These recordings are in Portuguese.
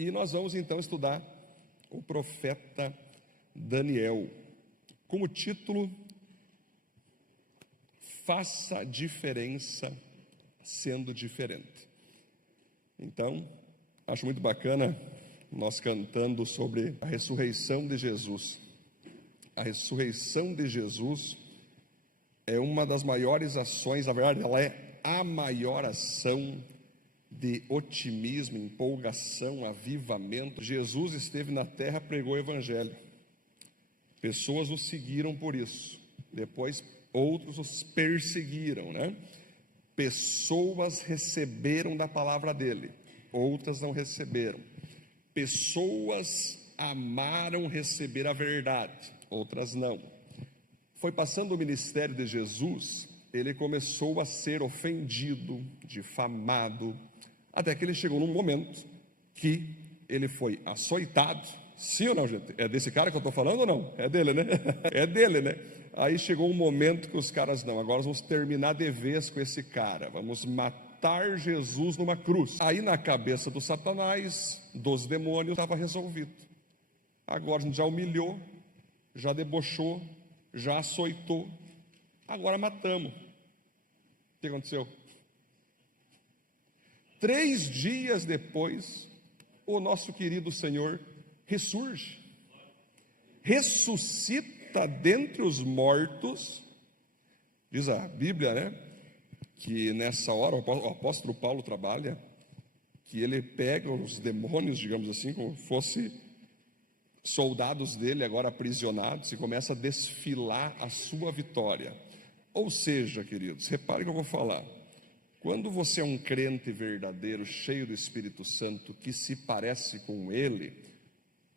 E nós vamos então estudar o profeta Daniel, como título: Faça diferença sendo diferente. Então, acho muito bacana nós cantando sobre a ressurreição de Jesus. A ressurreição de Jesus é uma das maiores ações, na verdade, ela é a maior ação de otimismo, empolgação, avivamento. Jesus esteve na terra, pregou o evangelho. Pessoas o seguiram por isso. Depois, outros os perseguiram, né? Pessoas receberam da palavra dele, outras não receberam. Pessoas amaram receber a verdade, outras não. Foi passando o ministério de Jesus, ele começou a ser ofendido, difamado, até que ele chegou num momento que ele foi açoitado. Sim ou não, gente? É desse cara que eu estou falando ou não? É dele, né? É dele, né? Aí chegou um momento que os caras, não, agora vamos terminar de vez com esse cara, vamos matar Jesus numa cruz. Aí na cabeça do Satanás, dos demônios, estava resolvido. Agora a gente já humilhou, já debochou, já açoitou, agora matamos. O que aconteceu? 3 dias depois, o nosso querido Senhor ressurge, ressuscita dentre os mortos. Diz a Bíblia, né, que nessa hora o apóstolo Paulo trabalha, que ele pega os demônios, digamos assim, como fosse soldados dele agora aprisionados, e começa a desfilar a sua vitória. Ou seja, queridos, repare o que eu vou falar. Quando você é um crente verdadeiro, cheio do Espírito Santo, que se parece com ele,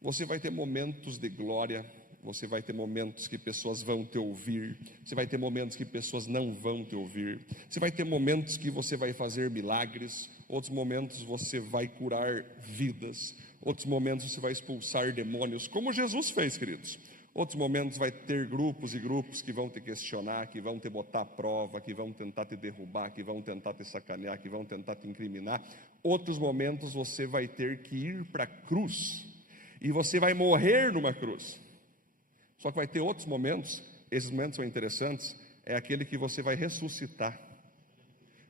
você vai ter momentos de glória, você vai ter momentos que pessoas vão te ouvir, você vai ter momentos que pessoas não vão te ouvir, você vai ter momentos que você vai fazer milagres, outros momentos você vai curar vidas, outros momentos você vai expulsar demônios, como Jesus fez, queridos. Outros momentos vai ter grupos e grupos que vão te questionar, que vão te botar à prova, que vão tentar te derrubar, que vão tentar te sacanear, que vão tentar te incriminar. Outros momentos você vai ter que ir para a cruz, e você vai morrer numa cruz. Só que vai ter outros momentos, esses momentos são interessantes, é aquele que você vai ressuscitar.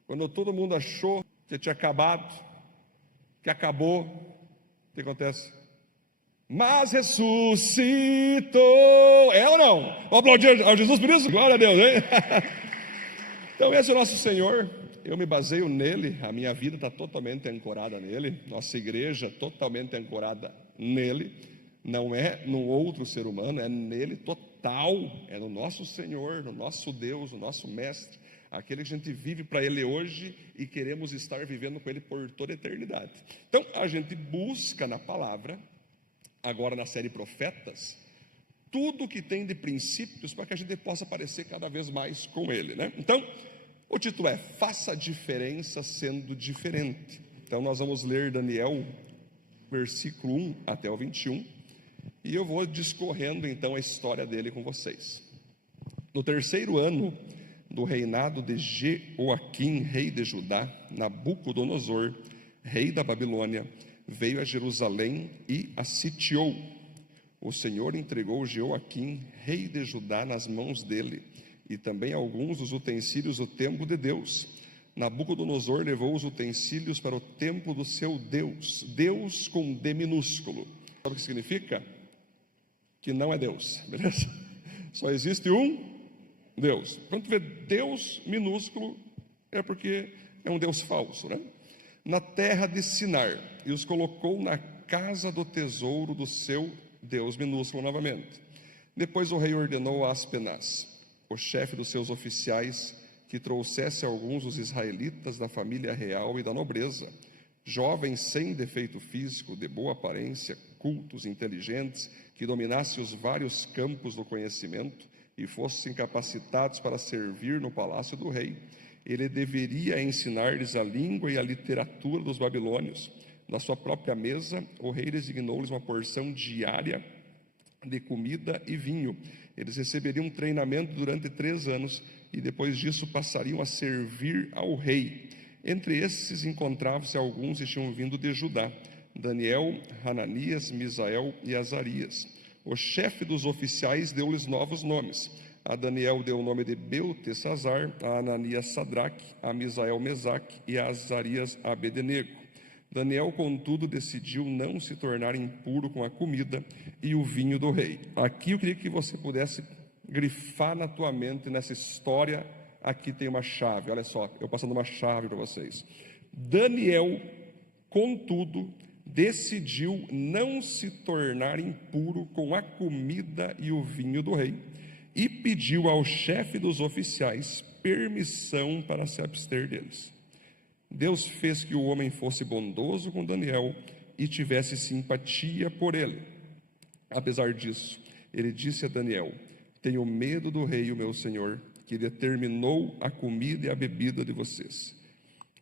Quando todo mundo achou que tinha acabado, que acabou, o que acontece? Mas ressuscitou. É ou não? Vamos aplaudir ao Jesus por isso? Glória a Deus, hein? Então esse é o nosso Senhor. Eu me baseio nele, a minha vida está totalmente ancorada nele, nossa igreja totalmente ancorada nele, não é no outro ser humano, é nele total, é no nosso Senhor, no nosso Deus, no nosso Mestre, aquele que a gente vive para ele hoje e queremos estar vivendo com ele por toda a eternidade. Então a gente busca na palavra, agora na série Profetas, tudo que tem de princípios para que a gente possa parecer cada vez mais com ele, né? Então, o título é Faça Diferença Sendo Diferente. Então nós vamos ler Daniel, versículo 1 até o 21, e eu vou discorrendo então a história dele com vocês. No 3º ano do reinado de Jeoaquim, rei de Judá, Nabucodonosor, rei da Babilônia, veio a Jerusalém e a sitiou. O Senhor entregou Jeoaquim, rei de Judá, nas mãos dele, e também alguns dos utensílios do templo de Deus. Nabucodonosor levou os utensílios para o templo do seu Deus, Deus com D minúsculo. Sabe o que significa? Que não é Deus, beleza? Só existe um Deus. Quando vê Deus minúsculo, é porque é um Deus falso, né? Na terra de Sinar, e os colocou na casa do tesouro do seu Deus minúsculo novamente. Depois o rei ordenou a Aspenaz, o chefe dos seus oficiais, que trouxesse alguns dos israelitas da família real e da nobreza, jovens sem defeito físico, de boa aparência, cultos, inteligentes, que dominassem os vários campos do conhecimento e fossem capacitados para servir no palácio do rei. Ele deveria ensinar-lhes a língua e a literatura dos babilônios. Na sua própria mesa, o rei designou-lhes uma porção diária de comida e vinho. Eles receberiam um treinamento durante 3 anos e depois disso passariam a servir ao rei. Entre esses encontravam-se alguns que tinham vindo de Judá, Daniel, Hananias, Misael e Azarias. O chefe dos oficiais deu-lhes novos nomes. A Daniel deu o nome de Beltesazar, a Hananias Sadraque, a Misael Mesaque e a Azarias Abednego. Daniel, contudo, decidiu não se tornar impuro com a comida e o vinho do rei. Aqui eu queria que você pudesse grifar na tua mente, nessa história, aqui tem uma chave. Olha só, eu passando uma chave para vocês. Daniel, contudo, decidiu não se tornar impuro com a comida e o vinho do rei e pediu ao chefe dos oficiais permissão para se abster deles. Deus fez que o homem fosse bondoso com Daniel e tivesse simpatia por ele. Apesar disso, ele disse a Daniel: tenho medo do rei, o meu senhor, que determinou a comida e a bebida de vocês.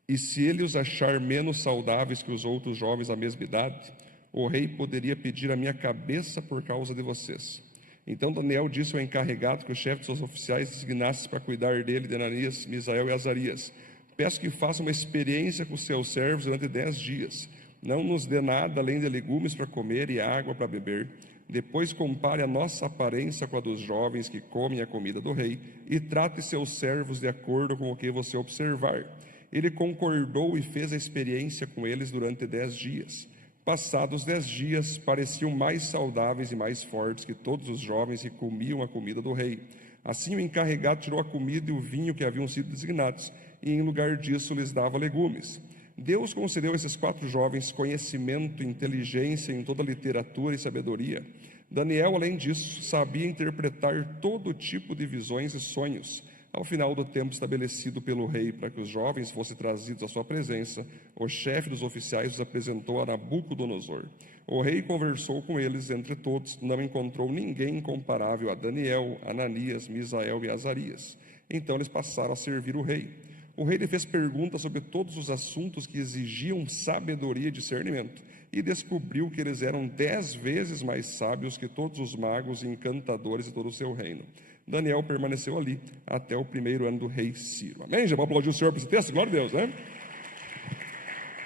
E se ele os achar menos saudáveis que os outros jovens da mesma idade, o rei poderia pedir a minha cabeça por causa de vocês. Então Daniel disse ao encarregado que o chefe dos seus oficiais designasse para cuidar dele de Hananias, Misael e Azarias: peço que faça uma experiência com os seus servos durante 10 dias. Não nos dê nada além de legumes para comer e água para beber. Depois compare a nossa aparência com a dos jovens que comem a comida do rei e trate seus servos de acordo com o que você observar. Ele concordou e fez a experiência com eles durante 10 dias. Passados 10 dias, pareciam mais saudáveis e mais fortes que todos os jovens que comiam a comida do rei. Assim o encarregado tirou a comida e o vinho que haviam sido designados, e em lugar disso lhes dava legumes. Deus concedeu a esses 4 jovens conhecimento e inteligência em toda a literatura e sabedoria. Daniel, além disso, sabia interpretar todo tipo de visões e sonhos. Ao final do tempo estabelecido pelo rei para que os jovens fossem trazidos à sua presença, o chefe dos oficiais os apresentou a Nabucodonosor. O rei conversou com eles, entre todos, não encontrou ninguém comparável a Daniel, Hananias, Misael e Azarias. Então eles passaram a servir o rei. O rei lhe fez perguntas sobre todos os assuntos que exigiam sabedoria e discernimento, e descobriu que eles eram 10 vezes mais sábios que todos os magos e encantadores de todo o seu reino. Daniel permaneceu ali até o 1º ano do rei Ciro. Amém? Já vou aplaudir o Senhor por esse texto? Glória a Deus, né?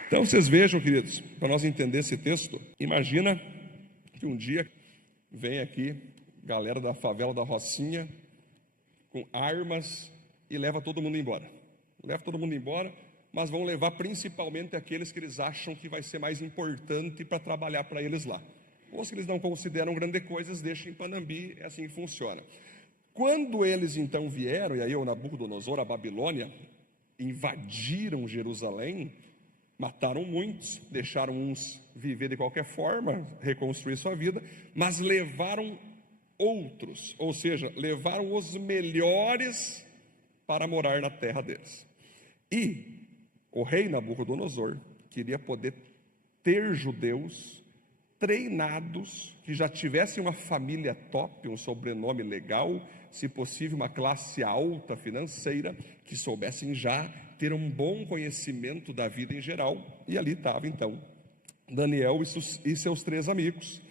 Então vocês vejam, queridos, para nós entender esse texto, imagina que um dia vem aqui galera da favela da Rocinha com armas e leva todo mundo embora. Leva todo mundo embora, mas vão levar principalmente aqueles que eles acham que vai ser mais importante para trabalhar para eles lá. Ou se eles não consideram grande coisa, eles deixam em Panambi, é assim que funciona. Quando eles então vieram, e aí o Nabucodonosor, a Babilônia, invadiram Jerusalém, mataram muitos, deixaram uns viver de qualquer forma, reconstruir sua vida, mas levaram outros, ou seja, levaram os melhores para morar na terra deles. E o rei Nabucodonosor queria poder ter judeus treinados, que já tivessem uma família top, um sobrenome legal, se possível uma classe alta financeira, que soubessem já ter um bom conhecimento da vida em geral. E ali estava então Daniel e seus 3 amigos,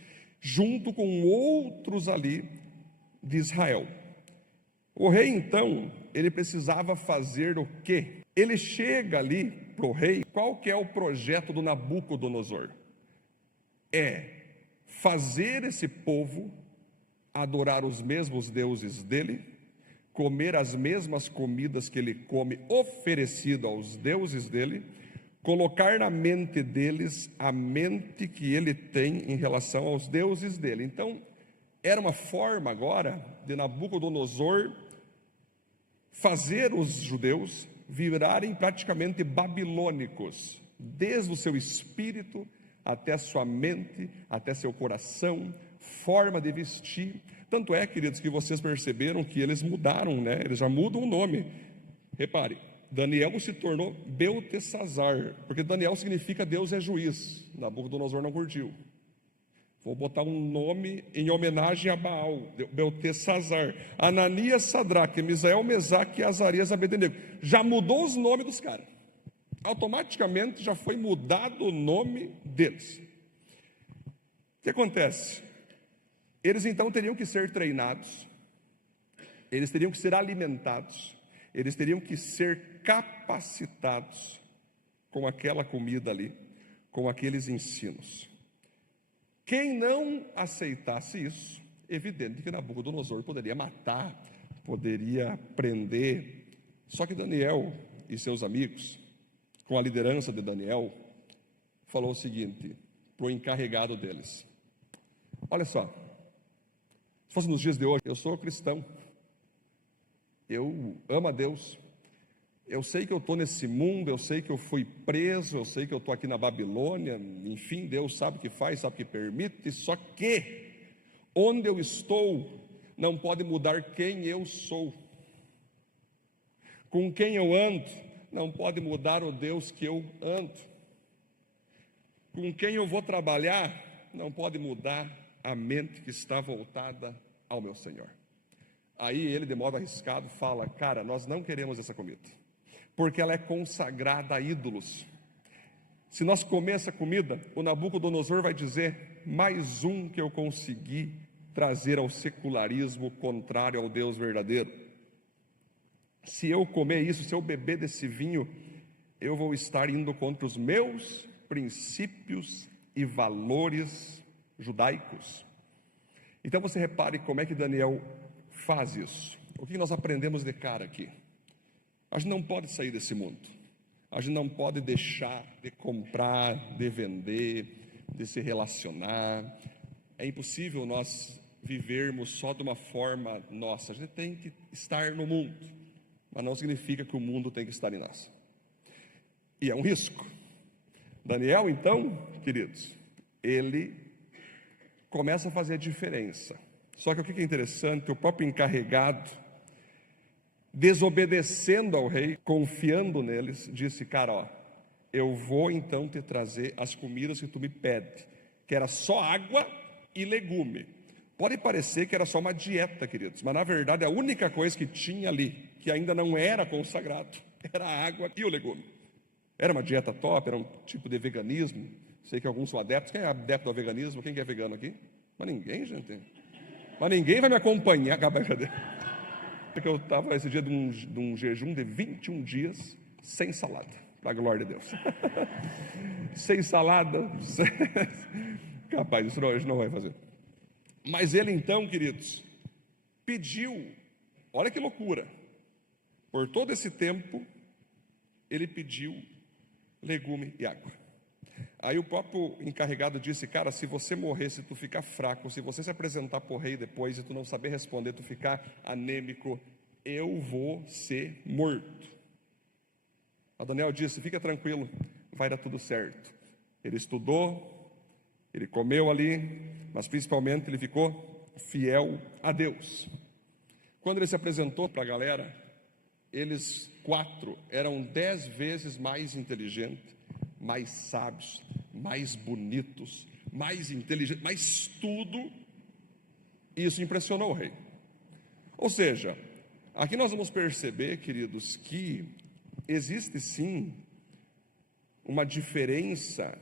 junto com outros ali de Israel. O rei então, ele precisava fazer o quê? Ele chega ali para o rei, qual que é o projeto do Nabucodonosor? É fazer esse povo adorar os mesmos deuses dele, comer as mesmas comidas que ele come, oferecido aos deuses dele, colocar na mente deles a mente que ele tem em relação aos deuses dele. Então, era uma forma agora de Nabucodonosor fazer os judeus virarem praticamente babilônicos, desde o seu espírito até a sua mente, até seu coração, forma de vestir. Tanto é, queridos, que vocês perceberam que eles mudaram, né? Eles já mudam o nome. Repare, Daniel se tornou Beltesazar, porque Daniel significa Deus é juiz. Nabucodonosor não curtiu. Vou botar um nome em homenagem a Baal, Beltesazar. Hananias, Sadraque, Misael, Mesaque e Azarias, Abednego. Já mudou os nomes dos caras. Automaticamente já foi mudado o nome deles. O que acontece? Eles então teriam que ser treinados, eles teriam que ser alimentados, eles teriam que ser capacitados com aquela comida ali, com aqueles ensinos. Quem não aceitasse isso, evidente que Nabucodonosor poderia matar, poderia prender. Só que Daniel e seus amigos, com a liderança de Daniel, falou o seguinte para o encarregado deles: olha só, se fosse nos dias de hoje, eu sou cristão, eu amo a Deus, eu sei que eu estou nesse mundo, eu sei que eu fui preso, eu sei que eu estou aqui na Babilônia, enfim, Deus sabe o que faz, sabe o que permite, só que onde eu estou não pode mudar quem eu sou. Com quem eu ando não pode mudar o Deus que eu ando. Com quem eu vou trabalhar não pode mudar a mente que está voltada ao meu Senhor. Aí ele, de modo arriscado, fala: cara, nós não queremos essa comida, porque ela é consagrada a ídolos. Se nós comer essa comida, o Nabucodonosor vai dizer: mais um que eu consegui trazer ao secularismo contrário ao Deus verdadeiro. Se eu comer isso, se eu beber desse vinho, eu vou estar indo contra os meus princípios e valores judaicos. Então você repare como é que Daniel faz isso. O que nós aprendemos de cara aqui? A gente não pode sair desse mundo, a gente não pode deixar de comprar, de vender, de se relacionar. É impossível nós vivermos só de uma forma nossa. A gente tem que estar no mundo, mas não significa que o mundo tem que estar em nós. E é um risco. Daniel, então, queridos, ele começa a fazer a diferença. Só que o que é interessante, o próprio encarregado, desobedecendo ao rei, confiando neles, disse: cara, ó, eu vou então te trazer as comidas que tu me pede, que era só água e legume. Pode parecer que era só uma dieta, queridos, mas na verdade a única coisa que tinha ali, que ainda não era consagrado, era a água e o legume. Era uma dieta top, era um tipo de veganismo. Sei que alguns são adeptos. Quem é adepto ao veganismo? Quem que é vegano aqui? Mas ninguém, gente. Mas ninguém vai me acompanhar. Porque eu estava esse dia de um jejum de 21 dias sem salada, para a glória de Deus. Sem salada. Capaz, isso hoje não vai fazer. Mas ele então, queridos, pediu, olha que loucura, por todo esse tempo, ele pediu legume e água. Aí o próprio encarregado disse: cara, se você morrer, se tu ficar fraco, se você se apresentar para o rei depois e tu não saber responder, tu ficar anêmico, eu vou ser morto. A Daniel disse: fica tranquilo, vai dar tudo certo. Ele estudou, ele comeu ali, mas principalmente ele ficou fiel a Deus. Quando ele se apresentou para a galera, eles 4 eram 10 vezes mais inteligentes, mais sábios, mais bonitos, mais inteligentes, mais tudo. Isso impressionou o rei. Ou seja, aqui nós vamos perceber, queridos, que existe sim uma diferença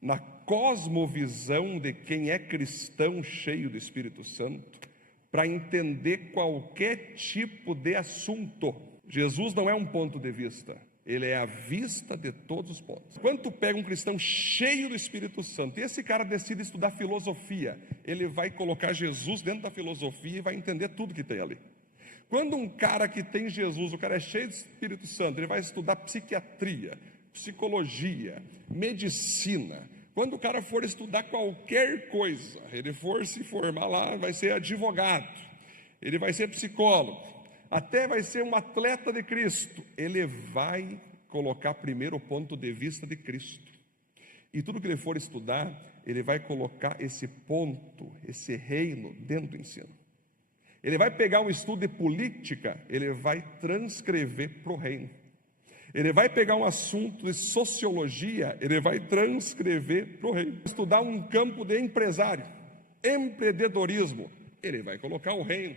na cosmovisão de quem é cristão cheio do Espírito Santo para entender qualquer tipo de assunto. Jesus não é um ponto de vista, ele é a vista de todos os pontos. Quando tu pega um cristão cheio do Espírito Santo e esse cara decide estudar filosofia, ele vai colocar Jesus dentro da filosofia e vai entender tudo que tem ali. Quando um cara que tem Jesus, o cara é cheio do Espírito Santo, ele vai estudar psiquiatria, psicologia, medicina. Quando o cara for estudar qualquer coisa, ele for se formar lá, vai ser advogado, ele vai ser psicólogo, até vai ser um atleta de Cristo, ele vai colocar primeiro o ponto de vista de Cristo. E tudo que ele for estudar, ele vai colocar esse ponto, esse reino dentro do ensino. Ele vai pegar um estudo de política, ele vai transcrever para o reino. Ele vai pegar um assunto de sociologia, ele vai transcrever para o reino. Estudar um campo de empresário, empreendedorismo, ele vai colocar o reino.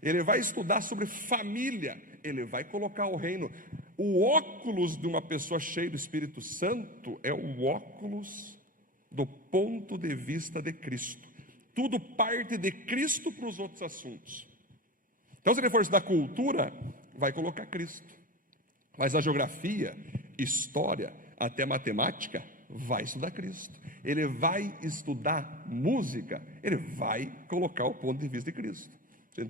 Ele vai estudar sobre família, ele vai colocar o reino. O óculos de uma pessoa cheia do Espírito Santo é o óculos do ponto de vista de Cristo. Tudo parte de Cristo para os outros assuntos. Então, se ele for estudar cultura, vai colocar Cristo. Mas a geografia, história, até matemática, vai estudar Cristo. Ele vai estudar música, ele vai colocar o ponto de vista de Cristo.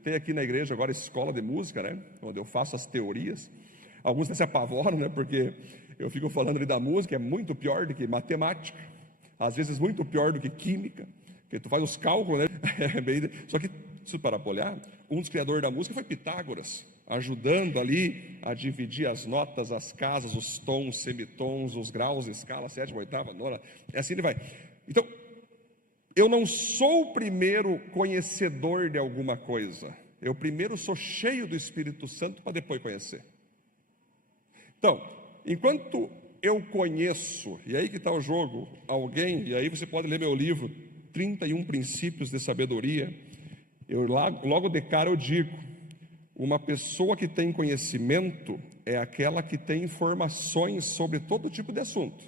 Tem aqui na igreja agora escola de música, né? Onde eu faço as teorias. Alguns se apavoram, né? Porque eu fico falando ali da música, é muito pior do que matemática, às vezes muito pior do que química, porque tu faz os cálculos, né? Só que, se parar para olhar, um dos criadores da música foi Pitágoras, ajudando ali a dividir as notas, as casas, os tons, semitons, os graus, escala, sétima, oitava, nona, assim ele vai. Então, eu não sou o primeiro conhecedor de alguma coisa, eu primeiro sou cheio do Espírito Santo para depois conhecer. Então, enquanto eu conheço, e aí que está o jogo, alguém, e aí você pode ler meu livro, 31 Princípios de Sabedoria, eu logo de cara eu digo, uma pessoa que tem conhecimento é aquela que tem informações sobre todo tipo de assunto.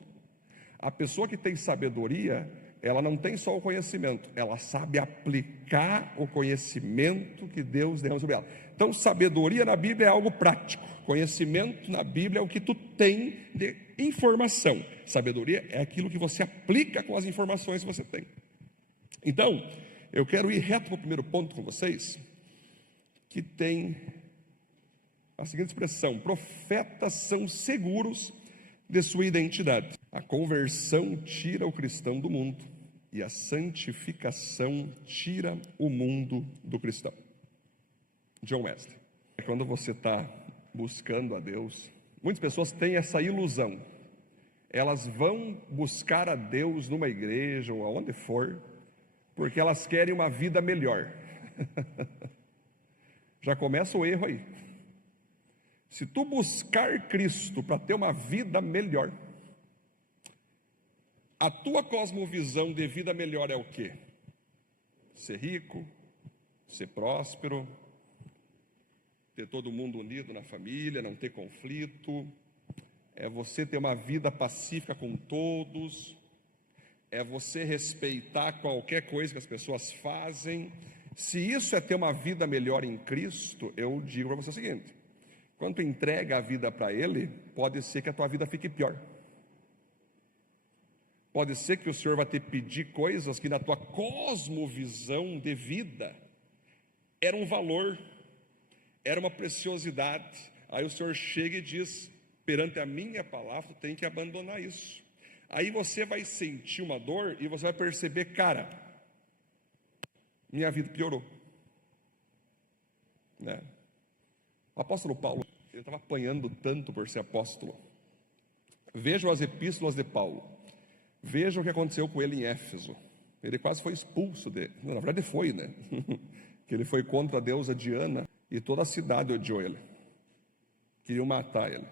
A pessoa que tem sabedoria, ela não tem só o conhecimento, ela sabe aplicar o conhecimento que Deus derrama sobre ela. Então, sabedoria na Bíblia é algo prático, conhecimento na Bíblia é o que tu tem de informação. Sabedoria é aquilo que você aplica com as informações que você tem. Então, eu quero ir reto para o primeiro ponto com vocês, que tem a seguinte expressão: profetas são seguros de sua identidade. A conversão tira o cristão do mundo e a santificação tira o mundo do cristão. John Wesley. Quando você está buscando a Deus, muitas pessoas têm essa ilusão. Elas vão buscar a Deus numa igreja ou aonde for, porque elas querem uma vida melhor. Já começa o erro aí. Se tu buscar Cristo para ter uma vida melhor, a tua cosmovisão de vida melhor é o quê? Ser rico, ser próspero, ter todo mundo unido na família, não ter conflito, é você ter uma vida pacífica com todos, é você respeitar qualquer coisa que as pessoas fazem. Se isso é ter uma vida melhor em Cristo, eu digo para você o seguinte: quando tu entrega a vida para Ele, pode ser que a tua vida fique pior. Pode ser que o Senhor vai te pedir coisas que na tua cosmovisão de vida era um valor, era uma preciosidade. Aí o Senhor chega e diz: perante a minha palavra, tu tem que abandonar isso. Aí você vai sentir uma dor e você vai perceber, cara, minha vida piorou, né? O apóstolo Paulo, ele estava apanhando tanto por ser apóstolo. Vejam as epístolas de Paulo, vejam o que aconteceu com ele em Éfeso. Ele quase foi expulso na verdade foi, né? Que ele foi contra a deusa Diana e toda a cidade odiou ele, queriam matar ele.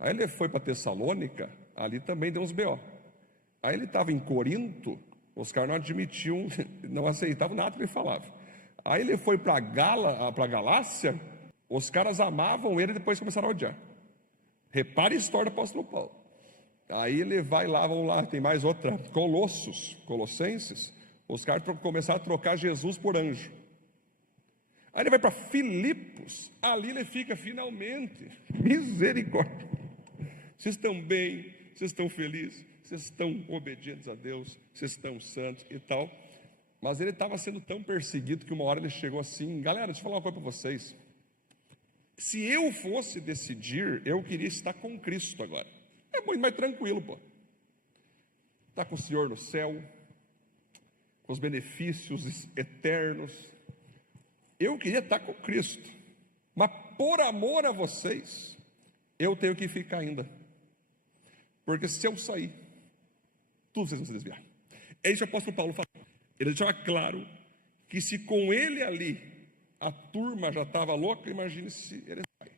Aí ele foi para Tessalônica, ali também deu uns B.O. Aí ele estava em Corinto, os caras não admitiam, não aceitavam nada que ele falava. Aí ele foi para Galácia, os caras amavam ele e depois começaram a odiar. Repare a história do apóstolo Paulo. Aí ele vai lá, vamos lá, tem mais outra, Colossenses, os caras começaram a trocar Jesus por anjo. Aí ele vai para Filipos, ali ele fica finalmente, misericórdia. Vocês estão bem, vocês estão felizes, vocês estão obedientes a Deus, vocês estão santos e tal. Mas ele estava sendo tão perseguido que uma hora ele chegou assim: galera, deixa eu falar uma coisa para vocês. Se eu fosse decidir, eu queria estar com Cristo agora. É muito mais tranquilo, pô. Estar com o Senhor no céu, com os benefícios eternos. Eu queria estar com Cristo, mas por amor a vocês, eu tenho que ficar ainda. Porque se eu sair, tudo vocês vão se desviar. É isso que o apóstolo Paulo falou. Ele deixava claro que se com ele ali a turma já estava louca, imagine se ele sai.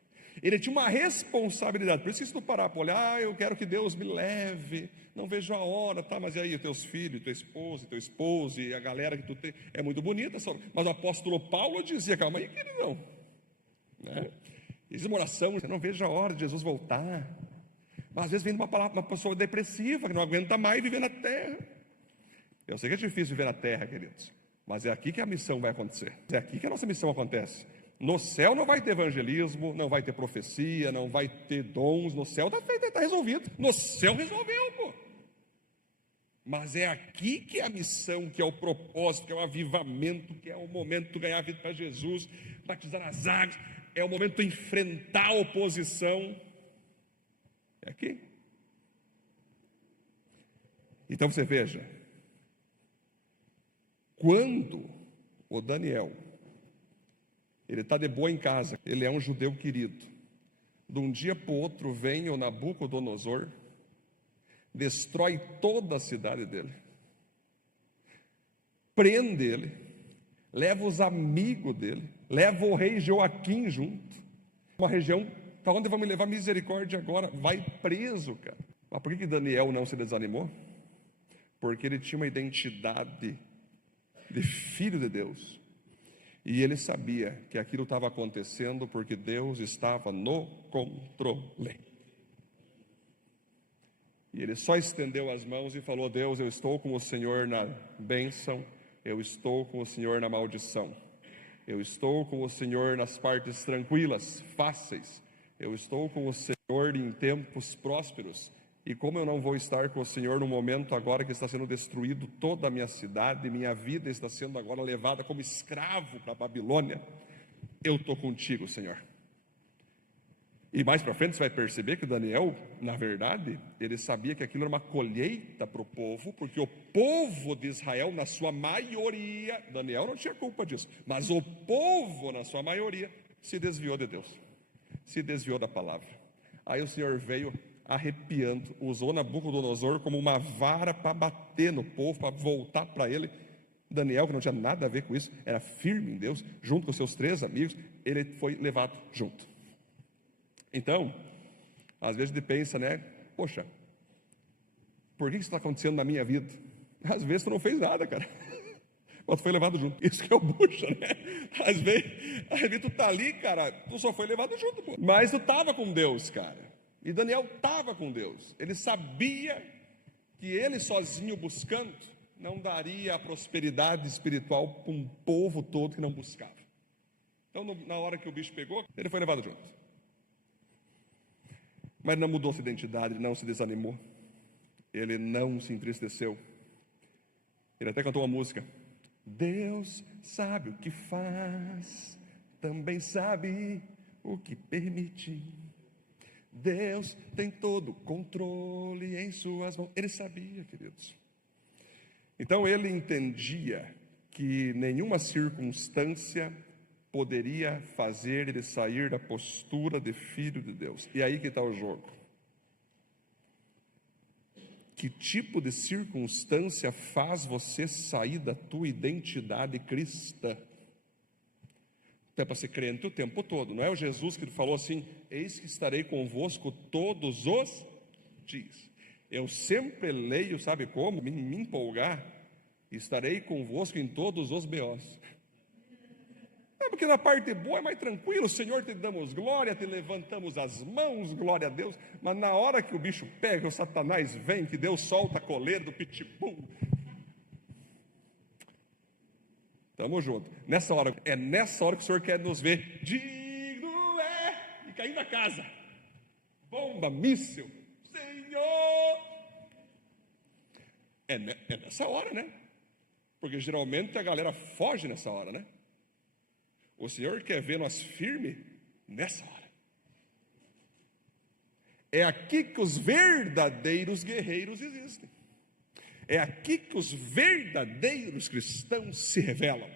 Ele tinha uma responsabilidade. Por isso que se tu parar para olhar, eu quero que Deus me leve, não vejo a hora, tá? Mas e aí, os teus filhos, tua esposa, teu esposo e a galera que tu tem, é muito bonita, mas o apóstolo Paulo dizia: calma aí, queridão, né? Existe uma oração: você não vejo a hora de Jesus voltar. Mas às vezes vem uma pessoa depressiva, que não aguenta mais viver na terra. Eu sei que é difícil viver na terra, queridos, mas é aqui que a missão vai acontecer. É aqui que a nossa missão acontece. No céu não vai ter evangelismo, não vai ter profecia, não vai ter dons. No céu está resolvido. No céu resolveu, pô. Mas é aqui que é a missão, que é o propósito, que é o avivamento, que é o momento de ganhar a vida para Jesus, batizar nas águas, é o momento de enfrentar a oposição. É aqui. Então você veja, quando o Daniel, ele está de boa em casa, ele é um judeu querido, de um dia para o outro vem o Nabucodonosor, destrói toda a cidade dele, prende ele, leva os amigos dele, leva o rei Joaquim junto, uma região para onde vai me levar misericórdia agora, vai preso, cara. Mas por que Daniel não se desanimou? Porque ele tinha uma identidade de filho de Deus, e ele sabia que aquilo estava acontecendo porque Deus estava no controle. E ele só estendeu as mãos e falou: Deus, eu estou com o Senhor na bênção, eu estou com o Senhor na maldição, eu estou com o Senhor nas partes tranquilas, fáceis, eu estou com o Senhor em tempos prósperos. E como eu não vou estar com o Senhor no momento agora que está sendo destruído toda a minha cidade, minha vida está sendo agora levada como escravo para a Babilônia, eu estou contigo, Senhor. E mais para frente você vai perceber que Daniel, na verdade, ele sabia que aquilo era uma colheita para o povo, porque o povo de Israel, na sua maioria, Daniel não tinha culpa disso, mas o povo, na sua maioria, se desviou de Deus, se desviou da palavra. Aí o Senhor veio arrepiando, usou Nabucodonosor como uma vara para bater no povo, para voltar para ele. Daniel, que não tinha nada a ver com isso, era firme em Deus, junto com seus 3 amigos, ele foi levado junto. Então, às vezes a gente pensa, né? Poxa, por que isso está acontecendo na minha vida? Às vezes tu não fez nada, cara, mas tu foi levado junto. Isso que é o bucha, né? Às vezes tu tá ali, cara, tu só foi levado junto, pô. Mas tu estava com Deus, cara. E Daniel estava com Deus, ele sabia que ele sozinho buscando não daria a prosperidade espiritual para um povo todo que não buscava. Então, na hora que o bicho pegou, ele foi levado junto. Mas não mudou sua identidade, ele não se desanimou, ele não se entristeceu. Ele até cantou uma música: Deus sabe o que faz, também sabe o que permite. Deus tem todo o controle em suas mãos. Ele sabia, queridos. Então ele entendia que nenhuma circunstância poderia fazer ele sair da postura de filho de Deus. E aí que está o jogo. Que tipo de circunstância faz você sair da tua identidade cristã? É para ser crente o tempo todo, não é o Jesus que falou assim: eis que estarei convosco todos os dias. Eu sempre leio, sabe como? Me empolgar, estarei convosco em todos os BOs. É porque na parte boa é mais tranquilo, Senhor, te damos glória, te levantamos as mãos, glória a Deus. Mas na hora que o bicho pega, o Satanás vem, que Deus solta a coleira do pitbull, tamo junto. É nessa hora que o Senhor quer nos ver. Digno é, e cair na casa. Bomba, míssil, Senhor. É nessa hora, né? Porque geralmente a galera foge nessa hora, né? O Senhor quer ver nós firmes nessa hora. É aqui que os verdadeiros guerreiros existem. É aqui que os verdadeiros cristãos se revelam.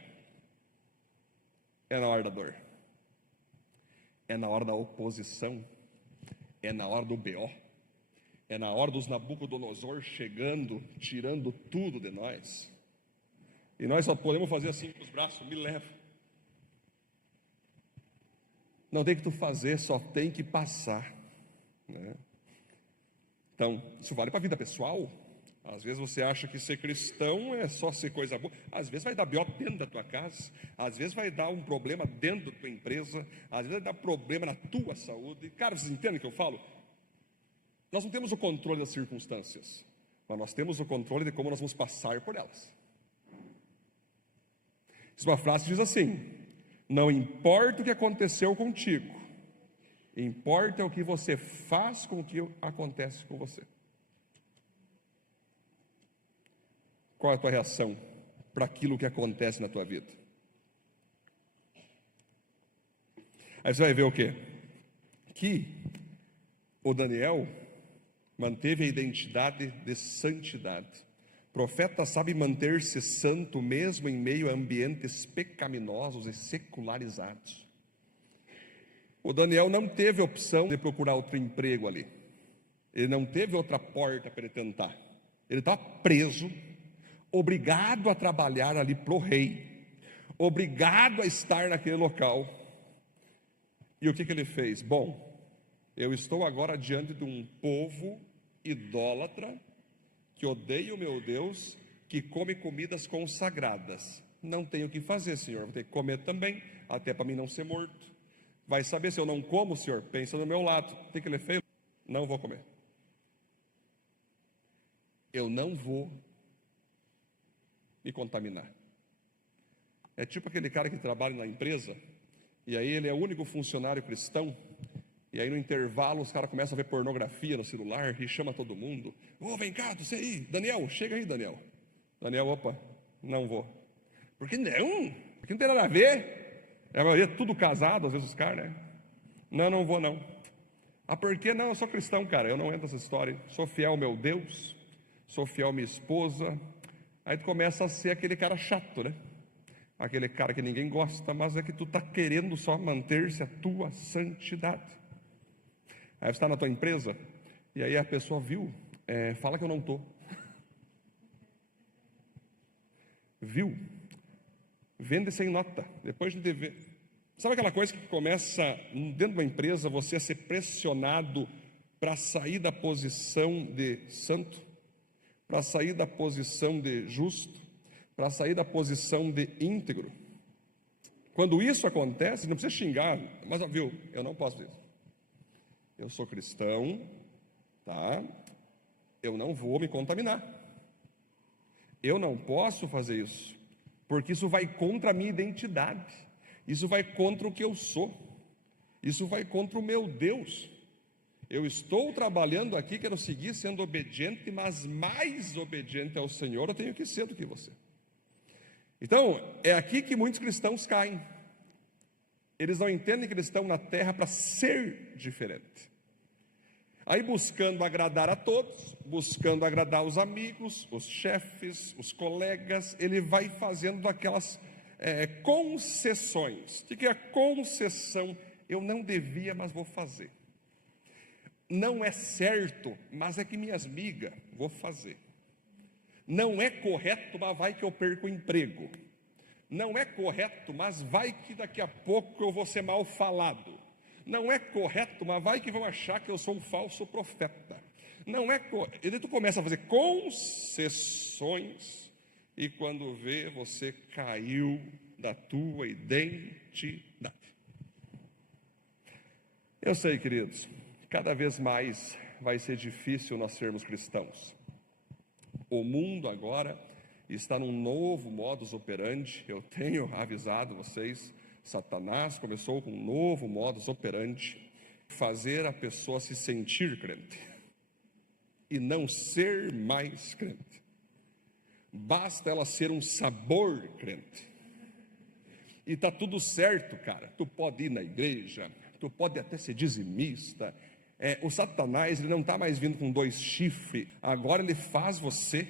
É na hora da dor, é na hora da oposição, é na hora do BO, é na hora dos Nabucodonosor chegando, tirando tudo de nós. E nós só podemos fazer assim com os braços: me leva. Não tem que tu fazer, só tem que passar, né? Então, isso vale para a vida pessoal. Às vezes você acha que ser cristão é só ser coisa boa. Às vezes vai dar BO dentro da tua casa, às vezes vai dar um problema dentro da tua empresa, às vezes vai dar problema na tua saúde. Cara, vocês entendem o que eu falo? Nós não temos o controle das circunstâncias, mas nós temos o controle de como nós vamos passar por elas. Uma frase diz assim: não importa o que aconteceu contigo, importa o que você faz com o que acontece com você. Qual é a tua reação para aquilo que acontece na tua vida? Aí você vai ver o quê? Que o Daniel manteve a identidade de santidade. O profeta sabe manter-se santo mesmo em meio a ambientes pecaminosos e secularizados. O Daniel não teve opção de procurar outro emprego ali. Ele não teve outra porta para ele tentar. Ele estava preso, obrigado a trabalhar ali para o rei, obrigado a estar naquele local. E o que ele fez? Bom, eu estou agora diante de um povo idólatra, que odeia o meu Deus, que come comidas consagradas. Não tenho o que fazer, Senhor, vou ter que comer também, até para mim não ser morto. Vai saber se eu não como, Senhor? Pensa no meu lado. O que ele fez? Não vou comer. Eu não vou me contaminar. É tipo aquele cara que trabalha na empresa, e aí ele é o único funcionário cristão, e aí no intervalo os caras começam a ver pornografia no celular, e chama todo mundo. Vem cá, você aí, Daniel, chega aí, Daniel. Daniel, opa, não vou. Por que não? Porque não tem nada a ver. A maioria tudo casado, às vezes os caras, né? Não vou não. Por que não? Eu sou cristão, cara, eu não entro nessa história. Sou fiel ao meu Deus, sou fiel à minha esposa. Aí tu começa a ser aquele cara chato, né? Aquele cara que ninguém gosta, mas é que tu está querendo só manter-se a tua santidade. Aí você está na tua empresa, e aí a pessoa viu, fala que eu não estou. Viu? Vende sem nota, depois de dever. Sabe aquela coisa que começa dentro de uma empresa, você a ser pressionado para sair da posição de santo, para sair da posição de justo, para sair da posição de íntegro? Quando isso acontece, não precisa xingar, mas viu, eu não posso dizer. Eu sou cristão, tá? Eu não vou me contaminar. Eu não posso fazer isso, porque isso vai contra a minha identidade, isso vai contra o que eu sou, isso vai contra o meu Deus. Eu estou trabalhando aqui, quero seguir sendo obediente, mas mais obediente ao Senhor eu tenho que ser do que você. Então, é aqui que muitos cristãos caem. Eles não entendem que eles estão na terra para ser diferente. Aí buscando agradar a todos, buscando agradar os amigos, os chefes, os colegas, ele vai fazendo aquelas concessões. O que é concessão? Eu não devia, mas vou fazer. Não é certo, mas é que minhas migas, vou fazer. Não é correto, mas vai que eu perco o emprego. Não é correto, mas vai que daqui a pouco eu vou ser mal falado. Não é correto, mas vai que vão achar que eu sou um falso profeta. Não é correto. E daí tu começa a fazer concessões, e quando vê, você caiu da tua identidade. Eu sei, queridos, cada vez mais vai ser difícil nós sermos cristãos. O mundo agora está num novo modus operandi. Eu tenho avisado vocês, Satanás começou com um novo modus operandi, fazer a pessoa se sentir crente e não ser mais crente. Basta ela ser um sabor crente. E está tudo certo, cara. Tu pode ir na igreja, tu pode até ser dizimista. O Satanás, ele não está mais vindo com 2 chifres. Agora ele faz você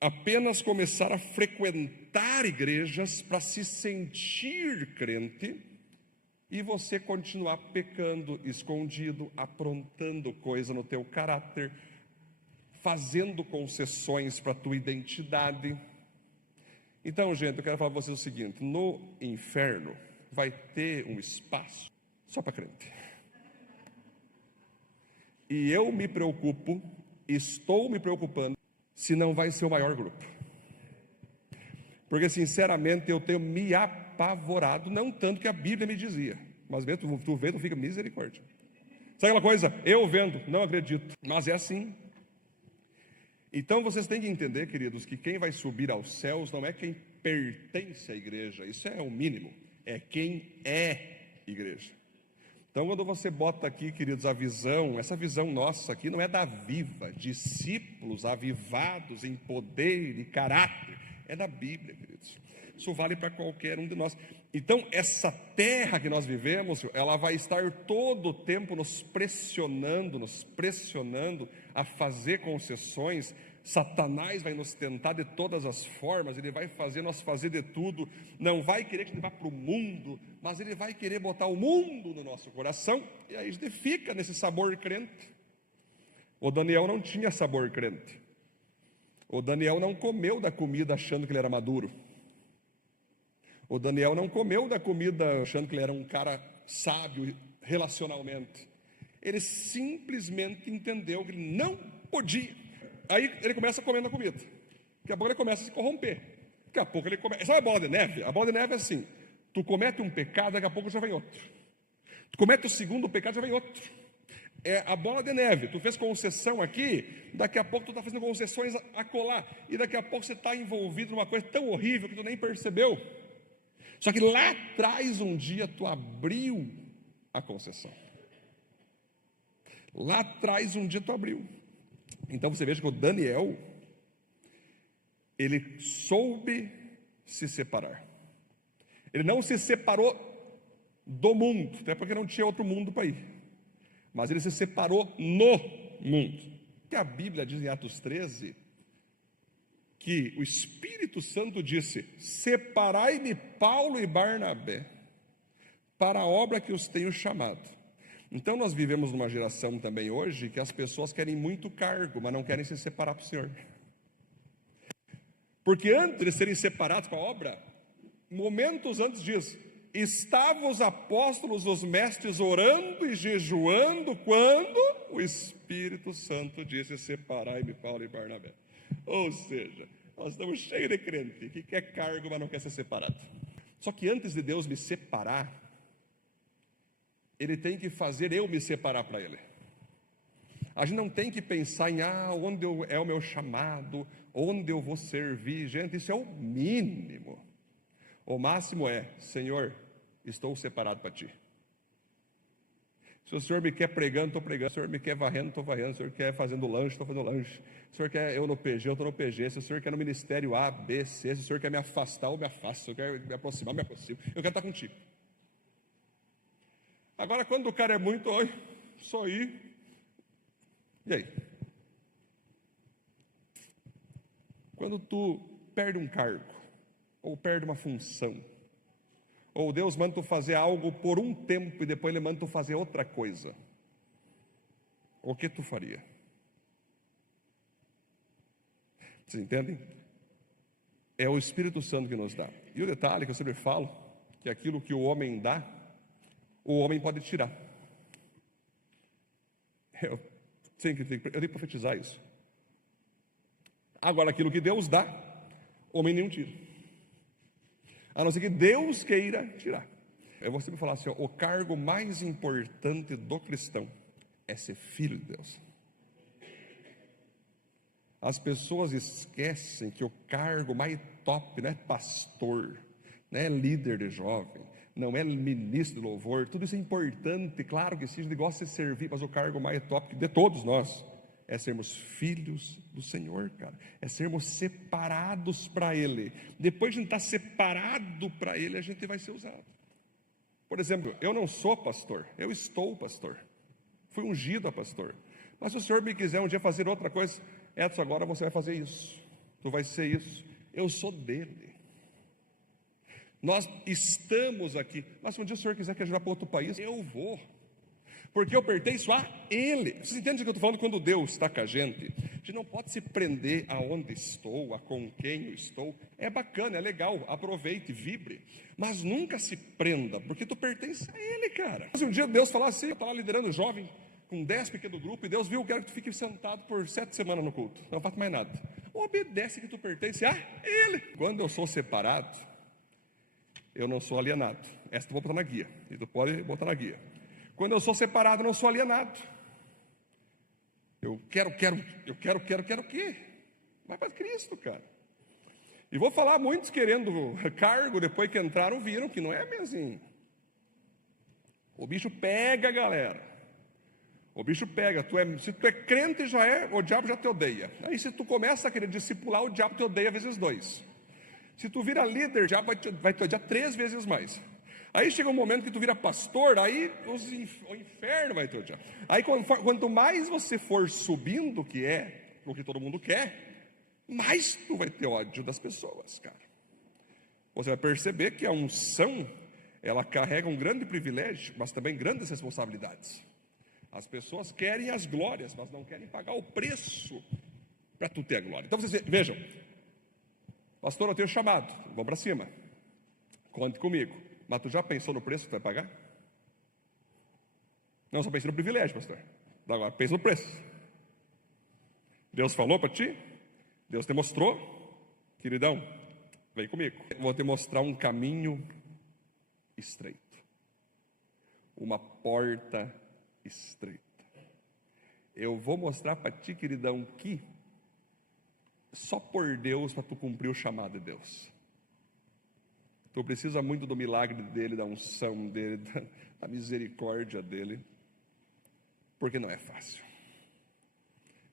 apenas começar a frequentar igrejas para se sentir crente, e você continuar pecando escondido, aprontando coisa no teu caráter, fazendo concessões para a tua identidade. Então, gente, eu quero falar para vocês o seguinte: no inferno vai ter um espaço só para crente. E eu me preocupo, estou me preocupando, se não vai ser o maior grupo. Porque sinceramente eu tenho me apavorado, não tanto que a Bíblia me dizia, mas mesmo tu vê, tu fica misericórdia. Sabe aquela coisa? Eu vendo, não acredito, mas é assim. Então vocês têm que entender, queridos, que quem vai subir aos céus não é quem pertence à igreja, isso é o mínimo, é quem é igreja. Então, quando você bota aqui, queridos, a visão, essa visão nossa aqui não é da Viva, discípulos avivados em poder e caráter, é da Bíblia, queridos. Isso vale para qualquer um de nós. Então, essa terra que nós vivemos, ela vai estar todo o tempo nos pressionando a fazer concessões. Satanás vai nos tentar de todas as formas, ele vai fazer nós fazer de tudo, não vai querer que a gente vá para o mundo, mas ele vai querer botar o mundo no nosso coração, e aí a gente fica nesse sabor crente. O Daniel não tinha sabor crente. O Daniel não comeu da comida achando que ele era maduro. O Daniel não comeu da comida achando que ele era um cara sábio relacionalmente. Ele simplesmente entendeu que ele não podia. Aí ele começa comendo a comida. Daqui a pouco ele começa a se corromper. Daqui a pouco ele começa... Sabe a bola de neve? A bola de neve é assim. Tu comete um pecado, daqui a pouco já vem outro. Tu comete o segundo pecado, já vem outro. É a bola de neve. Tu fez concessão aqui, daqui a pouco tu está fazendo concessões a colar. E daqui a pouco você está envolvido numa coisa tão horrível que tu nem percebeu. Só que lá atrás, um dia, tu abriu a concessão. Lá atrás, um dia, tu abriu. Então você veja que o Daniel, ele soube se separar. Ele não se separou do mundo, até porque não tinha outro mundo para ir. Mas ele se separou no mundo. Que a Bíblia diz em Atos 13, que o Espírito Santo disse: separai-me Paulo e Barnabé para a obra que os tenho chamado. Então nós vivemos numa geração também hoje que as pessoas querem muito cargo, mas não querem se separar para o Senhor. Porque antes de serem separados para a obra, momentos antes diz: estavam os apóstolos, os mestres orando e jejuando, quando o Espírito Santo disse: separai-me Paulo e Barnabé. Ou seja, nós estamos cheios de crente que quer cargo, mas não quer ser separado. Só que antes de Deus me separar, Ele tem que fazer eu me separar para Ele. A gente não tem que pensar em onde é o meu chamado, onde eu vou servir. Gente, isso é o mínimo. O máximo é: Senhor, estou separado para Ti. Se o Senhor me quer pregando, estou pregando. Se o Senhor me quer varrendo, estou varrendo. Se o Senhor quer fazendo lanche, estou fazendo lanche. Se o Senhor quer eu no PG, eu estou no PG. Se o Senhor quer no ministério A, B, C. Se o Senhor quer me afastar, eu me afasto. Se o Senhor quer me aproximar, eu me aproximo. Eu quero estar contigo. Agora, quando o cara é muito, só ir. E aí? Quando tu perde um cargo, ou perde uma função, ou Deus manda tu fazer algo por um tempo e depois Ele manda tu fazer outra coisa, o que tu faria? Vocês entendem? É o Espírito Santo que nos dá. E o detalhe que eu sempre falo, que aquilo que o homem dá, o homem pode tirar. Eu tenho que profetizar isso. Agora, aquilo que Deus dá, o homem nenhum tira. A não ser que Deus queira tirar. Eu vou sempre falar assim: o cargo mais importante do cristão é ser filho de Deus. As pessoas esquecem que o cargo mais top não é pastor, não é líder de jovem, não é ministro de louvor. Tudo isso é importante, claro que sim, a gente gosta de servir, mas o cargo mais top de todos nós é sermos filhos do Senhor, cara. É sermos separados para Ele. Depois de a gente estar separado para Ele, a gente vai ser usado. Por exemplo, eu não sou pastor, eu estou pastor. Fui ungido a pastor. Mas se o Senhor me quiser um dia fazer outra coisa, Edson, agora você vai fazer isso, tu vai ser isso. Eu sou dele. Nós estamos aqui. Mas se um dia o Senhor quiser que eu vá para outro país, eu vou. Porque eu pertenço a Ele. Vocês entendem o que eu estou falando? Quando Deus está com a gente não pode se prender aonde estou, a com quem eu estou. É bacana, é legal, aproveite, vibre. Mas nunca se prenda, porque tu pertence a Ele, cara. Se um dia Deus falar assim: eu estou lá liderando jovem, com 10 pequenos grupos, e Deus viu, eu quero que tu fique sentado por 7 semanas no culto. Não faço mais nada. Obedece que tu pertence a Ele. Quando eu sou separado, eu não sou alienado. Essa tu vou botar na guia, e tu pode botar na guia. Quando eu sou separado, eu não sou alienado. Eu quero o quê? Vai para Cristo, cara. E vou falar, muitos querendo cargo, depois que entraram, viram que não é bem assim. O bicho pega, galera. O bicho pega. Se tu é crente, o diabo já te odeia. Aí se tu começa a querer discipular, o diabo te odeia vezes 2. Se tu vira líder, o diabo vai te odiar 3 vezes mais. Aí chega um momento que tu vira pastor, aí o inferno vai te odiar. Aí quanto mais você for subindo, que é o que todo mundo quer, mais tu vai ter ódio das pessoas, cara. Você vai perceber que a unção, ela carrega um grande privilégio, mas também grandes responsabilidades. As pessoas querem as glórias, mas não querem pagar o preço para tu ter a glória. Então vocês vejam, pastor, eu tenho chamado, vamos para cima, conte comigo. Mas tu já pensou no preço que tu vai pagar? Não, só pensei no privilégio, pastor. Agora pensa no preço. Deus falou para ti? Deus te mostrou? Queridão, vem comigo. Vou te mostrar um caminho estreito, uma porta estreita. Eu vou mostrar para ti, queridão, que só por Deus para tu cumprir o chamado de Deus. Tu precisa muito do milagre dele, da unção dele, da misericórdia dele, porque não é fácil.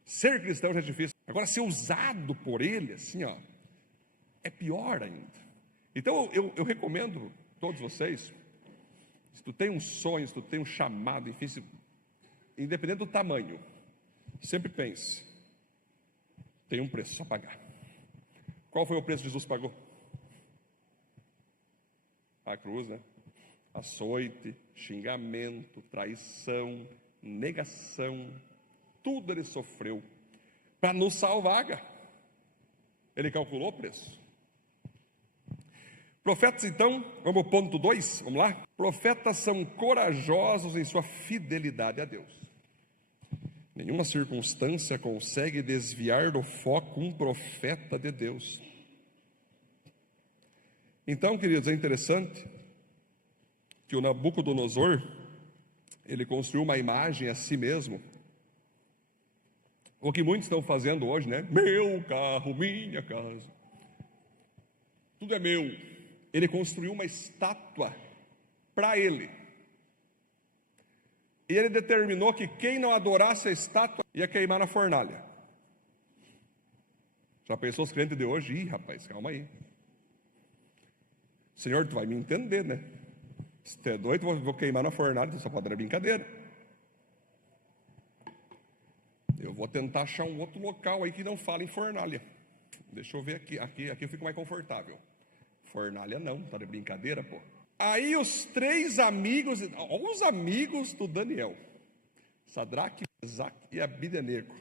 Ser cristão já é difícil. Agora, ser usado por ele, assim, ó, é pior ainda. Então, eu recomendo a todos vocês, se tu tem um sonho, se tu tem um chamado, enfim, independente do tamanho, sempre pense, tem um preço a pagar. Qual foi o preço que Jesus pagou? A cruz, né? Açoite, xingamento, traição, negação, tudo ele sofreu para nos salvar. Ele calculou o preço. Profetas, então, vamos ao ponto 2, vamos lá? Profetas são corajosos em sua fidelidade a Deus. Nenhuma circunstância consegue desviar do foco um profeta de Deus. Então, queridos, é interessante que o Nabucodonosor, ele construiu uma imagem a si mesmo, o que muitos estão fazendo hoje, né? Meu carro, minha casa, tudo é meu. Ele construiu uma estátua para ele, e ele determinou que quem não adorasse a estátua ia queimar na fornalha. Já pensou os crentes de hoje? Ih, rapaz, calma aí. Senhor, tu vai me entender, né? Se tu é doido, vou queimar na fornalha, só pode dar brincadeira. Eu vou tentar achar um outro local aí que não fala em fornalha. Deixa eu ver aqui eu fico mais confortável. Fornalha não, tá de brincadeira, pô. Aí os 3 amigos, os amigos do Daniel, Sadraque, Mesaque e Abdenego,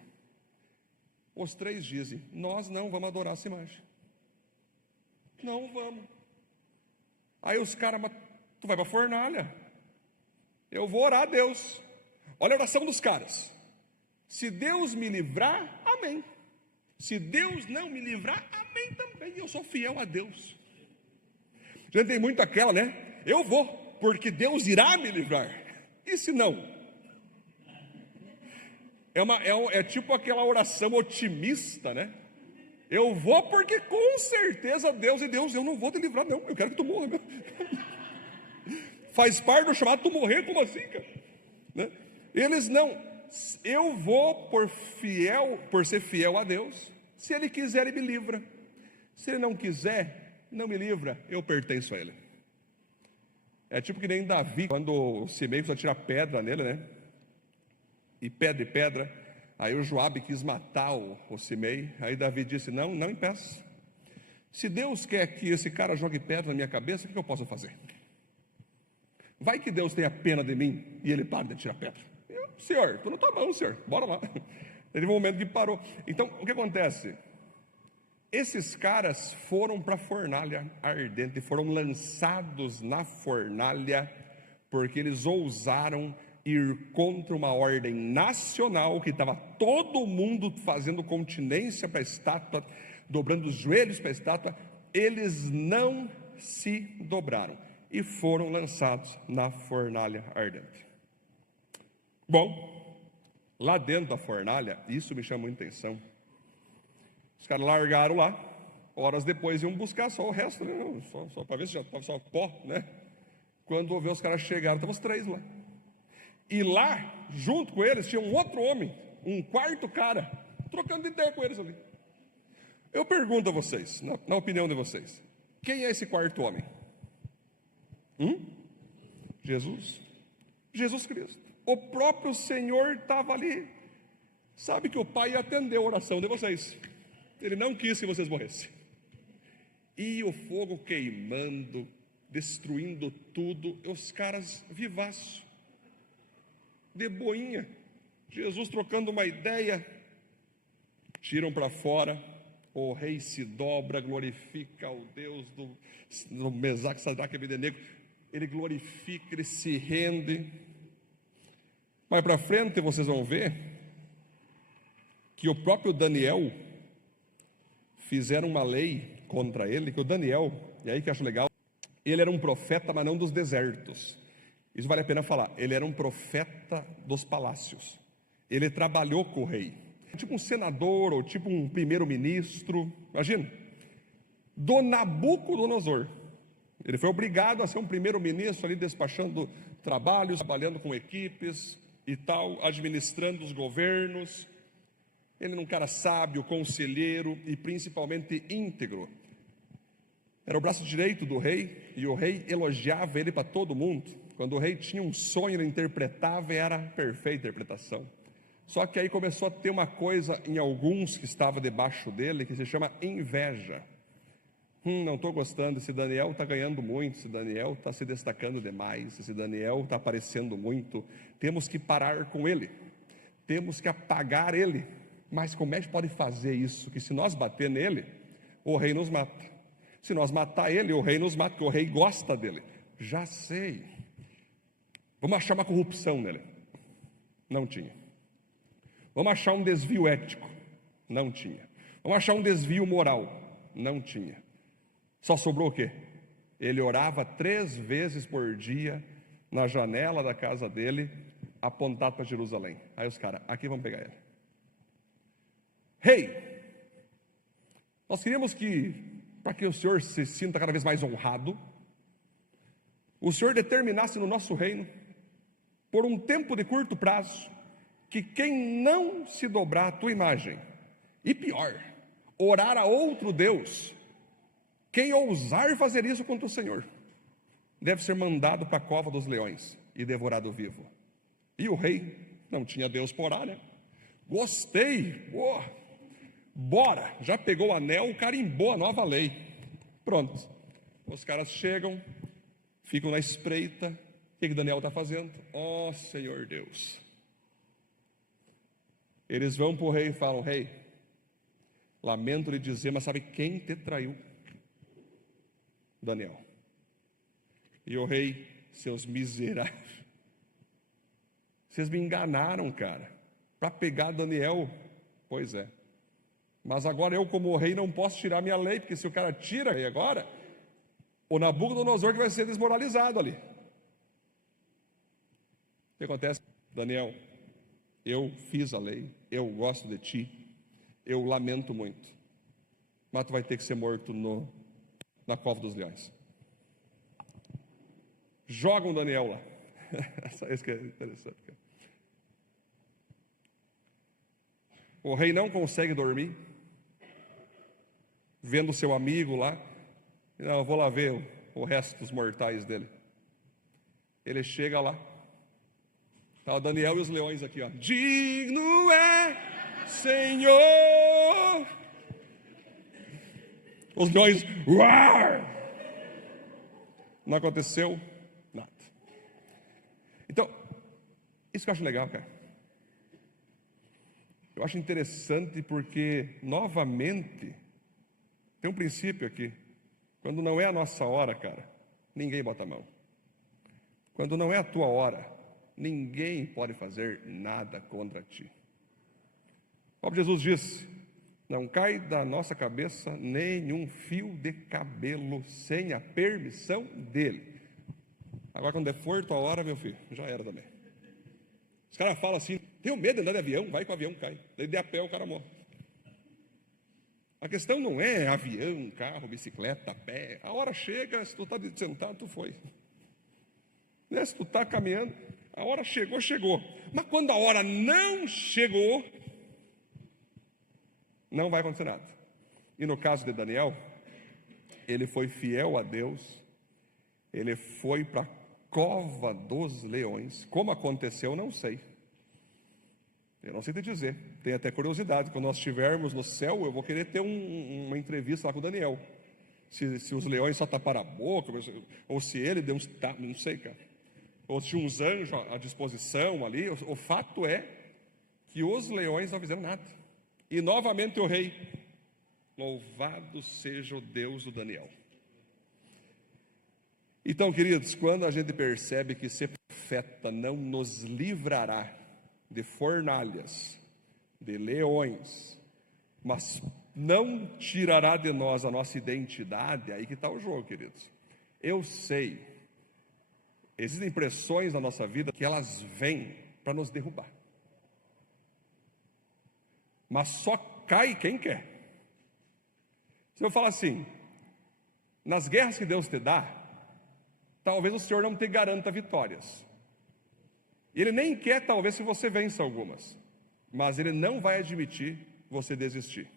os 3 dizem, nós não vamos adorar essa imagem. Não vamos. Aí os caras, mas tu vai para a fornalha, eu vou orar a Deus. Olha a oração dos caras. Se Deus me livrar, amém. Se Deus não me livrar, amém também. Eu sou fiel a Deus. Já tem muito aquela, né? Eu vou, porque Deus irá me livrar. E se não? É tipo aquela oração otimista, né? Eu vou porque com certeza Deus, eu não vou te livrar não, eu quero que tu morra, meu. Faz parte do chamado tu morrer, como assim, cara? Né? Eles não, eu vou por ser fiel a Deus, se Ele quiser Ele me livra, se Ele não quiser, não me livra, eu pertenço a Ele. É tipo que nem Davi, quando o Simei precisa tirar pedra nele, né? E pedra, aí o Joabe quis matar o Simei, aí Davi disse, não impeça. Se Deus quer que esse cara jogue pedra na minha cabeça, o que eu posso fazer? Vai que Deus tenha pena de mim e Ele para de tirar pedra. Senhor, tu não tá bom, Senhor, bora lá. Teve um momento que parou. Então, o que acontece? Esses caras foram para a fornalha ardente, foram lançados na fornalha, porque eles ousaram ir contra uma ordem nacional, que estava todo mundo fazendo continência para a estátua, dobrando os joelhos para a estátua. Eles não se dobraram e foram lançados na fornalha ardente. Bom, lá dentro da fornalha, isso me chama muita atenção. Os caras largaram lá, horas depois iam buscar só o resto, né? Só para ver se já estava só pó, né? Quando os caras chegaram, estavam os 3 lá. E lá, junto com eles, tinha um outro homem, um quarto cara, trocando ideia com eles ali. Eu pergunto a vocês, na opinião de vocês, quem é esse quarto homem? Jesus. Jesus Cristo. O próprio Senhor estava ali. Sabe que o Pai atendeu a oração de vocês. Ele não quis que vocês morressem. E o fogo queimando, destruindo tudo, os caras vivaços, de boinha. Jesus trocando uma ideia, tiram para fora. O rei se dobra, glorifica o Deus do Mesaque, Sadraque e Abednego. Ele glorifica, ele se rende. Mais para frente vocês vão ver que o próprio Daniel fizeram uma lei contra ele, que o Daniel, e aí que eu acho legal, ele era um profeta, mas não dos desertos. Isso vale a pena falar. Ele era um profeta dos palácios. Ele trabalhou com o rei, tipo um senador ou tipo um primeiro-ministro. Imagina, do Nabucodonosor. Ele foi obrigado a ser um primeiro-ministro ali, despachando trabalhos, trabalhando com equipes e tal, administrando os governos. Ele era um cara sábio, conselheiro e principalmente íntegro. Era o braço direito do rei, e o rei elogiava ele para todo mundo. Quando o rei tinha um sonho, ele interpretava e era perfeita interpretação. Só que aí começou a ter uma coisa em alguns que estavam debaixo dele, que se chama inveja. Não estou gostando, esse Daniel está ganhando muito, esse Daniel está se destacando demais, esse Daniel está aparecendo muito, temos que parar com ele, temos que apagar ele. Mas como é que pode fazer isso? Que se nós bater nele, o rei nos mata. Se nós matar ele, o rei nos mata, porque o rei gosta dele. Já sei. Vamos achar uma corrupção nele. Não tinha. Vamos achar um desvio ético. Não tinha. Vamos achar um desvio moral. Não tinha. Só sobrou o quê? Ele orava 3 vezes por dia na janela da casa dele, apontado para Jerusalém. Aí os caras, aqui vamos pegar ele. Rei, nós queríamos que, para que o Senhor se sinta cada vez mais honrado, o Senhor determinasse no nosso reino, por um tempo de curto prazo, que quem não se dobrar à tua imagem, e pior, orar a outro Deus, quem ousar fazer isso contra o Senhor, deve ser mandado para a cova dos leões e devorado vivo. E o rei não tinha Deus para orar, né? Gostei, bora, já pegou o anel, carimbou a nova lei. Pronto, os caras chegam, ficam na espreita. O que Daniel está fazendo? Ó Senhor Deus. Eles vão para o rei e falam: rei, lamento lhe dizer, mas sabe quem te traiu? Daniel. E o rei, seus miseráveis, vocês me enganaram, cara, para pegar Daniel. Pois é, mas agora eu, como rei, não posso tirar minha lei, porque se o cara tira aí agora, o Nabucodonosor que vai ser desmoralizado ali. O que acontece? Daniel, eu fiz a lei, eu gosto de ti, eu lamento muito, mas tu vai ter que ser morto na cova dos leões. Jogam Daniel lá. Isso que é interessante. O rei não consegue dormir, vendo seu amigo lá. Não, eu vou lá ver o resto dos mortais dele. Ele chega lá, tá o Daniel e os leões aqui, ó. Digno é, Senhor. Os leões, uar! Não aconteceu nada. Então, isso que eu acho legal, cara. Eu acho interessante porque, novamente, tem um princípio aqui. Quando não é a nossa hora, cara, ninguém bota a mão. Quando não é a tua hora, ninguém pode fazer nada contra ti. O próprio Jesus disse: não cai da nossa cabeça nenhum fio de cabelo sem a permissão dele. Agora, quando for tua hora, meu filho, já era também. Os caras falam assim: tenho medo de andar de avião, vai que o avião cai. Daí de a pé o cara morre. A questão não é avião, carro, bicicleta, a pé. A hora chega, se tu está sentado, tu foi. Né? Se tu está caminhando, a hora chegou, chegou. Mas quando a hora não chegou, não vai acontecer nada. E no caso de Daniel, ele foi fiel a Deus, ele foi para a cova dos leões. Como aconteceu, não sei. Eu não sei te dizer. Tenho até curiosidade. Quando nós estivermos no céu, eu vou querer ter uma entrevista lá com o Daniel. Se os leões só taparam a boca, ou se ele deu uns tapas, não sei, cara. Ou se tinha uns anjos à disposição ali. O fato é que os leões não fizeram nada. E novamente o rei, louvado seja o Deus do Daniel. Então, queridos, quando a gente percebe que ser profeta não nos livrará de fornalhas, de leões, mas não tirará de nós a nossa identidade, aí que está o jogo, queridos. Eu sei, existem pressões na nossa vida que elas vêm para nos derrubar. Mas só cai quem quer. Se eu falar assim, nas guerras que Deus te dá, talvez o Senhor não te garanta vitórias. Ele nem quer, talvez, que você vença algumas, mas Ele não vai admitir você desistir.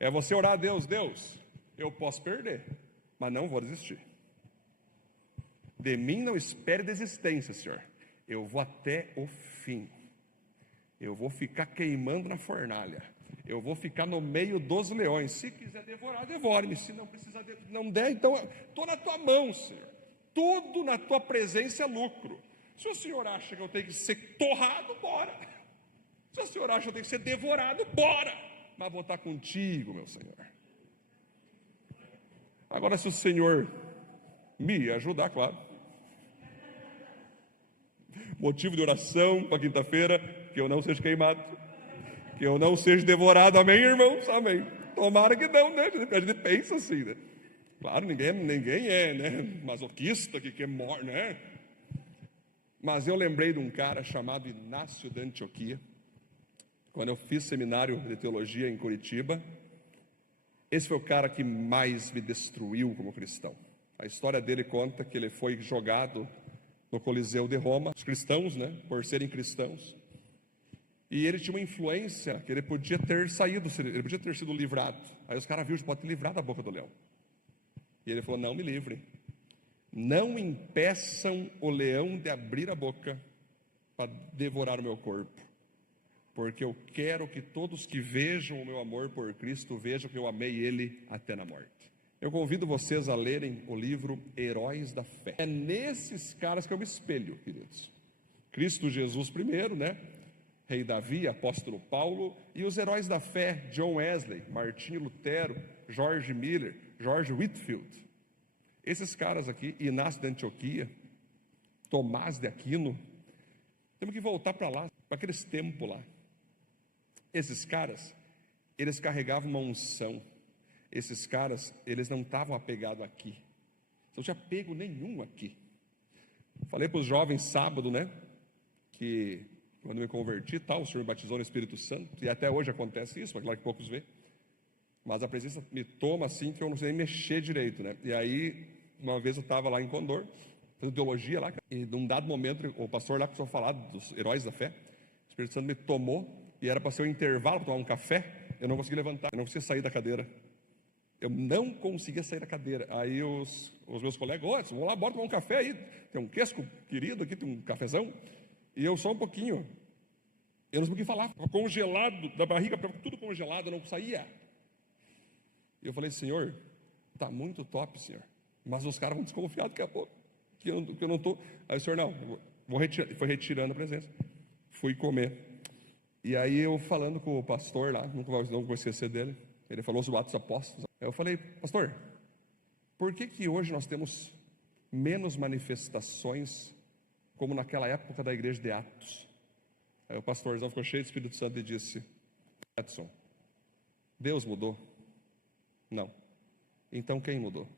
É você orar a Deus, Deus, eu posso perder, mas não vou desistir. De mim não espere desistência, Senhor. Eu vou até o fim. Eu vou ficar queimando na fornalha. Eu vou ficar no meio dos leões. Se quiser devorar, devore-me. Se não precisar, não der, então estou na tua mão, Senhor. Tudo na tua presença é lucro. Se o Senhor acha que eu tenho que ser torrado, bora. Se o Senhor acha que eu tenho que ser devorado, bora. Mas vou estar contigo, meu Senhor. Agora, se o Senhor me ajudar, claro. Motivo de oração para quinta-feira, que eu não seja queimado, que eu não seja devorado, amém, irmãos? Amém. Tomara que não, né? A gente pensa assim, né? Claro, ninguém é, né, masoquista que quer morrer, né? Mas eu lembrei de um cara chamado Inácio de Antioquia, quando eu fiz seminário de teologia em Curitiba. Esse foi o cara que mais me destruiu como cristão. A história dele conta que ele foi jogado no Coliseu de Roma, os cristãos, né, por serem cristãos, e ele tinha uma influência que ele podia ter saído, ele podia ter sido livrado. Aí os caras viram, pode ter livrado a boca do leão. E ele falou, não me livre. Não impeçam o leão de abrir a boca para devorar o meu corpo. Porque eu quero que todos que vejam o meu amor por Cristo vejam que eu amei Ele até na morte. Eu convido vocês a lerem o livro Heróis da Fé. É nesses caras que eu me espelho, queridos. Cristo Jesus primeiro, né? Rei Davi, apóstolo Paulo, e os heróis da fé, John Wesley, Martinho Lutero, George Miller, George Whitefield. Esses caras aqui, Inácio de Antioquia, Tomás de Aquino, temos que voltar para lá, para aqueles tempos lá. Esses caras, eles carregavam uma unção. Esses caras, eles não estavam apegados aqui. Não tinha apego nenhum aqui. Falei para os jovens sábado, né, que quando me converti, tal, o Senhor me batizou no Espírito Santo, e até hoje acontece isso, mas claro que poucos vê. Mas a presença me toma assim que eu não sei nem mexer direito, né? E aí, uma vez eu estava lá em Condor, fazendo teologia lá, e num dado momento, o pastor lá começou a falar dos heróis da fé. O Espírito Santo me tomou, e era para ser um intervalo, para tomar um café. Eu não conseguia levantar, eu não conseguia sair da cadeira. Eu não conseguia sair da cadeira. Aí os meus colegas, vamos lá, bora tomar um café aí. Tem um quesco querido aqui, tem um cafezão. E eu só um pouquinho. Eu não sabia o que falar, estava congelado, da barriga, tudo congelado, eu não saía. E eu falei, Senhor, está muito top, Senhor. Mas os caras vão desconfiar daqui a pouco, que eu não estou. Aí o Senhor, não, vou retirar. Foi retirando a presença. Fui comer. E aí eu falando com o pastor lá, não vou esquecer dele, ele falou sobre Atos Apóstolos. Aí eu falei, pastor, por que hoje nós temos menos manifestações como naquela época da igreja de Atos? Aí o pastorzão ficou cheio do Espírito Santo e disse, Edson, Deus mudou? Não. Então quem mudou?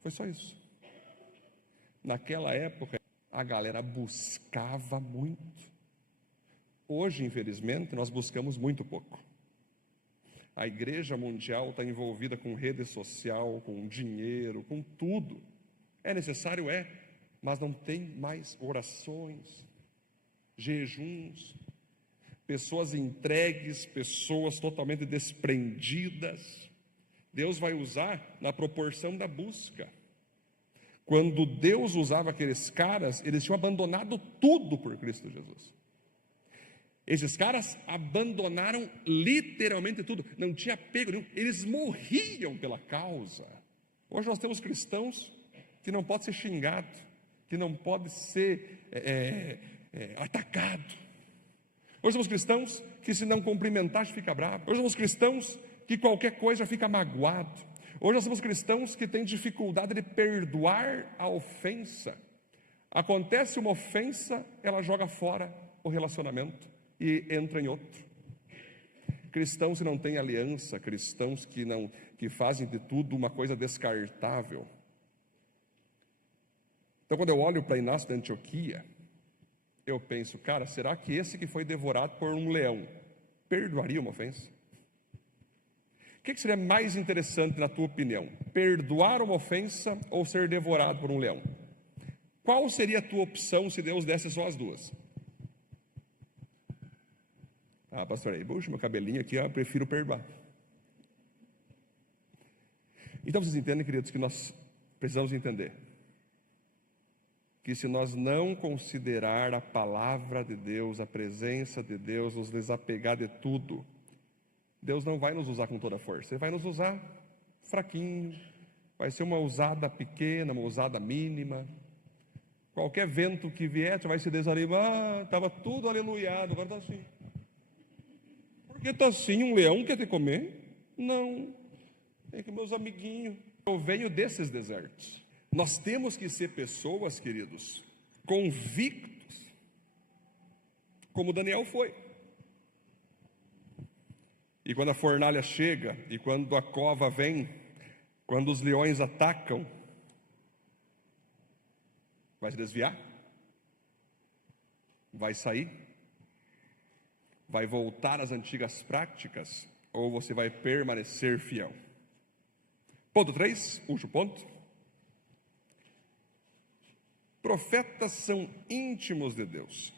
Foi só isso. Naquela época, a galera buscava muito. Hoje, infelizmente, nós buscamos muito pouco. A igreja mundial está envolvida com rede social, com dinheiro, com tudo. É necessário? É, mas não tem mais orações, jejuns, pessoas entregues, pessoas totalmente desprendidas. Deus vai usar na proporção da busca. Quando Deus usava aqueles caras, eles tinham abandonado tudo por Cristo Jesus. Esses caras abandonaram literalmente tudo, não tinha apego nenhum, eles morriam pela causa. Hoje nós temos cristãos que não pode ser xingado, que não pode ser atacado. Hoje temos cristãos que se não cumprimentar fica bravo. Hoje temos cristãos que qualquer coisa fica magoado. Hoje nós temos cristãos que têm dificuldade de perdoar a ofensa. Acontece uma ofensa, ela joga fora o relacionamento e entra em outro. Cristãos que não têm aliança, cristãos que fazem de tudo uma coisa descartável. Então, quando eu olho para Inácio de Antioquia, eu penso, cara, será que esse que foi devorado por um leão perdoaria uma ofensa? O que seria mais interessante na tua opinião? Perdoar uma ofensa ou ser devorado por um leão? Qual seria a tua opção se Deus desse só as duas? Ah, pastor, aí, puxa, meu cabelinho aqui, eu prefiro perdoar. Então vocês entendem, queridos, que nós precisamos entender que se nós não considerar a palavra de Deus, a presença de Deus, nos desapegar de tudo, Deus não vai nos usar com toda a força, Ele vai nos usar fraquinho, vai ser uma usada pequena, uma usada mínima. Qualquer vento que vier, você vai se desanimar, estava tudo aleluiado, agora está assim. Por que está assim? Um leão quer te comer? Não, é que meus amiguinhos, eu venho desses desertos. Nós temos que ser pessoas, queridos, convictos, como Daniel foi. E quando a fornalha chega, e quando a cova vem, quando os leões atacam, vai se desviar? Vai sair? Vai voltar às antigas práticas? Ou você vai permanecer fiel? Ponto 3, último ponto. Profetas são íntimos de Deus,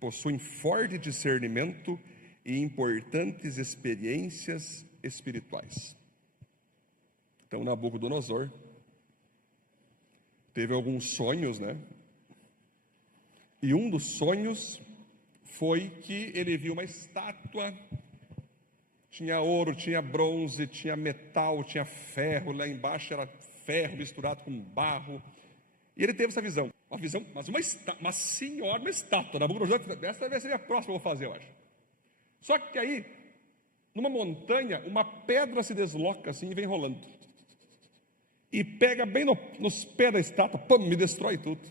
possuem forte discernimento e importantes experiências espirituais. Então, Nabucodonosor teve alguns sonhos, né? E um dos sonhos foi que ele viu uma estátua, tinha ouro, tinha bronze, tinha metal, tinha ferro, lá embaixo era ferro misturado com barro. E ele teve essa visão, mas uma senhora, uma estátua. Nabucodonosor, essa vai ser a próxima que eu vou fazer, eu acho. Só que aí, numa montanha, uma pedra se desloca assim e vem rolando. E pega bem nos pés da estátua, pum, me destrói tudo.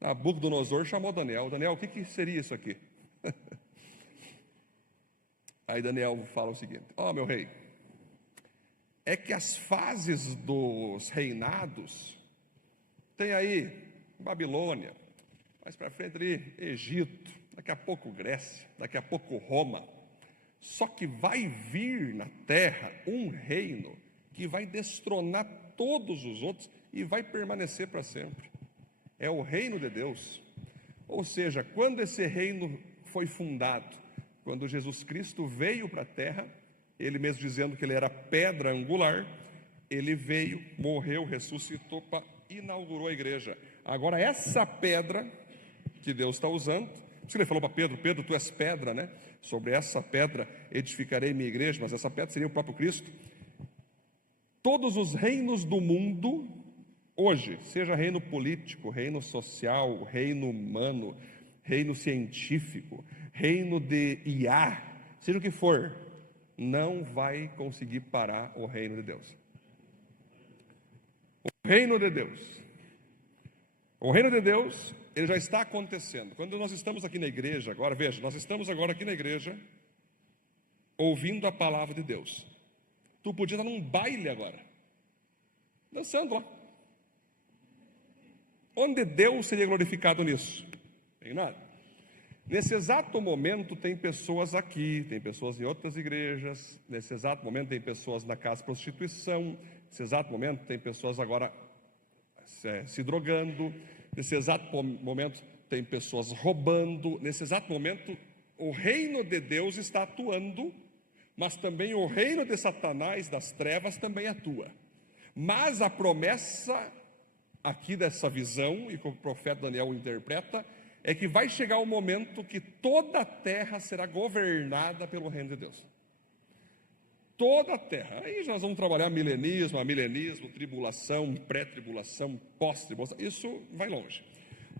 Nabucodonosor chamou Daniel. Daniel, o que seria isso aqui? Aí Daniel fala o seguinte: ó, meu rei, é que as fases dos reinados, tem aí Babilônia, mais para frente ali Egito, daqui a pouco Grécia, daqui a pouco Roma. Só que vai vir na terra um reino que vai destronar todos os outros e vai permanecer para sempre. É o reino de Deus. Ou seja, quando esse reino foi fundado, quando Jesus Cristo veio para a terra, ele mesmo dizendo que ele era pedra angular, ele veio, morreu, ressuscitou, inaugurou a igreja. Agora essa pedra que Deus está usando, por isso ele falou para Pedro: Pedro, tu és pedra, né? Sobre essa pedra edificarei minha igreja, mas essa pedra seria o próprio Cristo. Todos os reinos do mundo hoje, seja reino político, reino social, reino humano, reino científico, reino de IA, seja o que for, não vai conseguir parar o reino de Deus. O reino de Deus, ele já está acontecendo. Quando nós estamos aqui na igreja agora, veja, nós estamos agora aqui na igreja, ouvindo a palavra de Deus. Tu podia estar num baile agora, dançando lá. Onde Deus seria glorificado nisso? Tem nada. Nesse exato momento tem pessoas aqui, tem pessoas em outras igrejas, nesse exato momento tem pessoas na casa de prostituição, nesse exato momento tem pessoas agora se drogando, nesse exato momento tem pessoas roubando, nesse exato momento o reino de Deus está atuando, mas também o reino de Satanás, das trevas, também atua. Mas a promessa aqui dessa visão, e como o profeta Daniel interpreta, é que vai chegar o momento que toda a terra será governada pelo reino de Deus. Toda a terra. Aí nós vamos trabalhar milenismo, tribulação, pré-tribulação, pós-tribulação. Isso vai longe.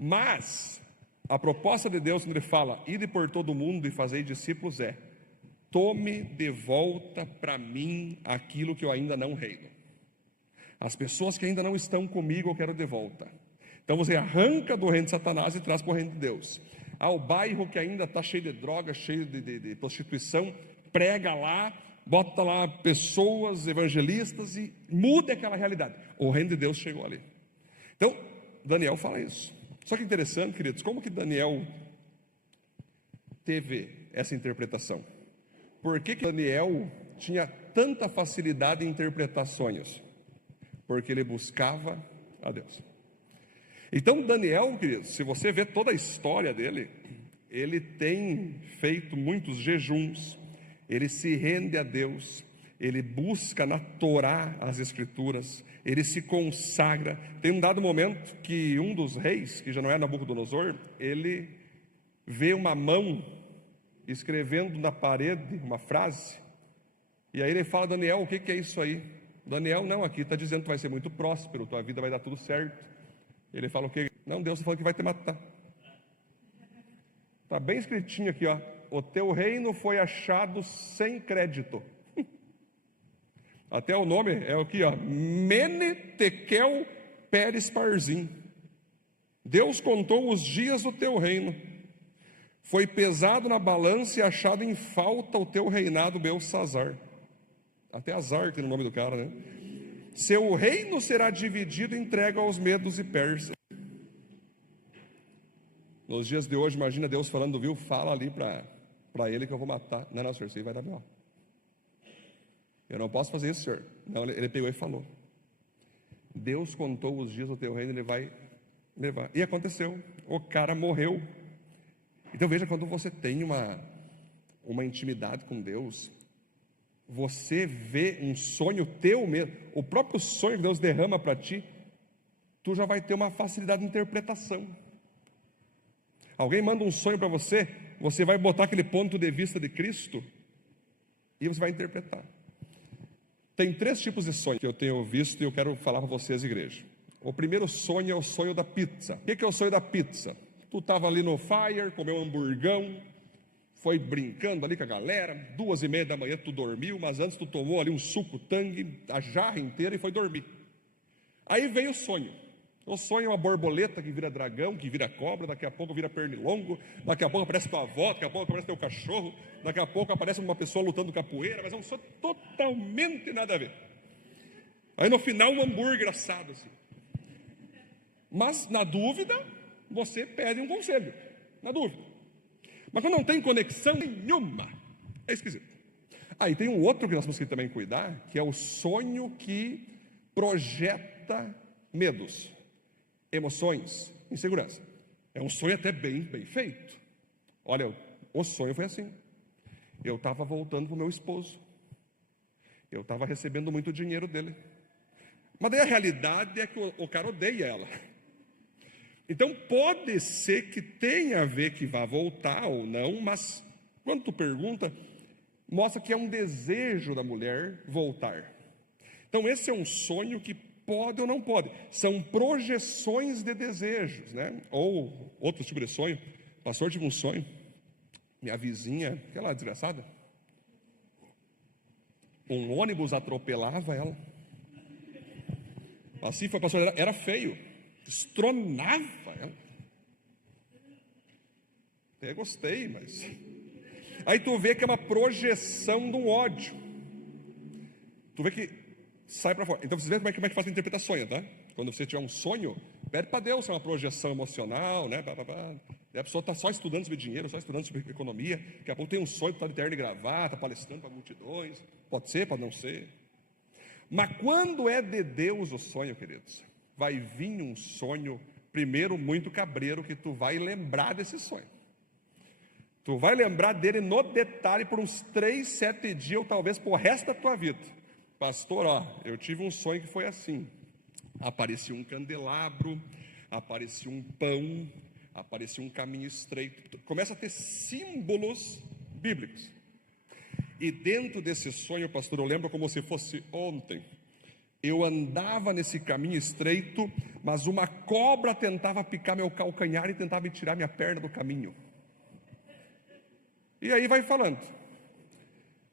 Mas a proposta de Deus, quando Ele fala, ide por todo mundo e fazei discípulos, é: tome de volta para mim aquilo que eu ainda não reino. As pessoas que ainda não estão comigo, eu quero de volta. Então você arranca do reino de Satanás e traz para o reino de Deus. O bairro que ainda está cheio de droga, cheio de prostituição, prega lá, bota lá pessoas, evangelistas e muda aquela realidade. O reino de Deus chegou ali. Então, Daniel fala isso. Só que interessante, queridos, como que Daniel teve essa interpretação? Por que Daniel tinha tanta facilidade em interpretar sonhos? Porque ele buscava a Deus. Então Daniel, queridos, se você vê toda a história dele, ele tem feito muitos jejuns, ele se rende a Deus, ele busca na Torá as Escrituras, ele se consagra. Tem um dado momento que um dos reis, que já não é Nabucodonosor, ele vê uma mão escrevendo na parede uma frase, e aí ele fala: Daniel, o que é isso aí? Daniel, não, aqui está dizendo que vai ser muito próspero, tua vida vai dar tudo certo. Ele fala o quê? Não, Deus está falando que vai te matar. Está bem escritinho aqui, ó: o teu reino foi achado sem crédito. Até o nome é aqui, ó: Mene, Tekel, Peres, Parzim. Deus contou os dias do teu reino. Foi pesado na balança e achado em falta o teu reinado, Belsazar. Até azar tem no nome do cara, né? Seu reino será dividido e entregue aos medos e persas. Nos dias de hoje, imagina Deus falando, viu? Fala ali para ele que eu vou matar. Não, senhor, isso aí vai dar B.O. Eu não posso fazer isso, senhor. Não, ele pegou e falou: Deus contou os dias do teu reino, ele vai levar. E aconteceu, o cara morreu. Então veja, quando você tem uma intimidade com Deus, você vê um sonho teu mesmo, o próprio sonho que Deus derrama para ti, tu já vai ter uma facilidade de interpretação. Alguém manda um sonho para você, você vai botar aquele ponto de vista de Cristo e você vai interpretar. Tem 3 tipos de sonhos que eu tenho visto e eu quero falar para vocês, igreja. O primeiro sonho é o sonho da pizza. O que é o sonho da pizza? Tu estava ali no fire, comeu um hamburgão, foi brincando ali com a galera, 2:30 da manhã tu dormiu, mas antes tu tomou ali um suco tangue, a jarra inteira, e foi dormir. Aí veio o sonho. O sonho é uma borboleta que vira dragão, que vira cobra, daqui a pouco vira pernilongo, daqui a pouco aparece tua avó, daqui a pouco aparece teu cachorro, daqui a pouco aparece uma pessoa lutando capoeira, mas é um sonho totalmente nada a ver. Aí no final um hambúrguer assado assim. Mas na dúvida, você pede um conselho, na dúvida. Mas quando não tem conexão nenhuma, é esquisito. Aí tem um outro que nós temos que também cuidar, que é o sonho que projeta medos, emoções, insegurança. É um sonho até bem feito. Olha, o sonho foi assim. Eu estava voltando para o meu esposo. Eu estava recebendo muito dinheiro dele. Mas daí a realidade é que o cara odeia ela. Então pode ser que tenha a ver que vá voltar ou não, mas quando tu pergunta, mostra que é um desejo da mulher voltar. Então esse é um sonho que pode ou não pode, são projeções de desejos, né? Ou outro tipo de sonho. O pastor tive um sonho, minha vizinha, aquela desgraçada, um ônibus atropelava ela. Assim foi, pastor, era feio, estronava ela. Até gostei, mas aí tu vê que é uma projeção de um ódio. Tu vê que sai para fora. Então você vê como é que faz a interpretar sonho, tá? Quando você tiver um sonho, pede para Deus, é uma projeção emocional, né? E a pessoa está só estudando sobre dinheiro, só estudando sobre economia, daqui a pouco tem um sonho de estar de terno e gravata, palestrando para multidões. Pode ser, pode não ser. Mas quando é de Deus o sonho, queridos, vai vir um sonho, primeiro muito cabreiro, que tu vai lembrar desse sonho. Tu vai lembrar dele no detalhe por uns 3, 7 dias, ou talvez por resto da tua vida. Pastor, eu tive um sonho que foi assim. Aparecia um candelabro, aparecia um pão, aparecia um caminho estreito. Começa a ter símbolos bíblicos. E dentro desse sonho, pastor, eu lembro como se fosse ontem. Eu andava nesse caminho estreito, mas uma cobra tentava picar meu calcanhar e tentava me tirar minha perna do caminho. E aí vai falando.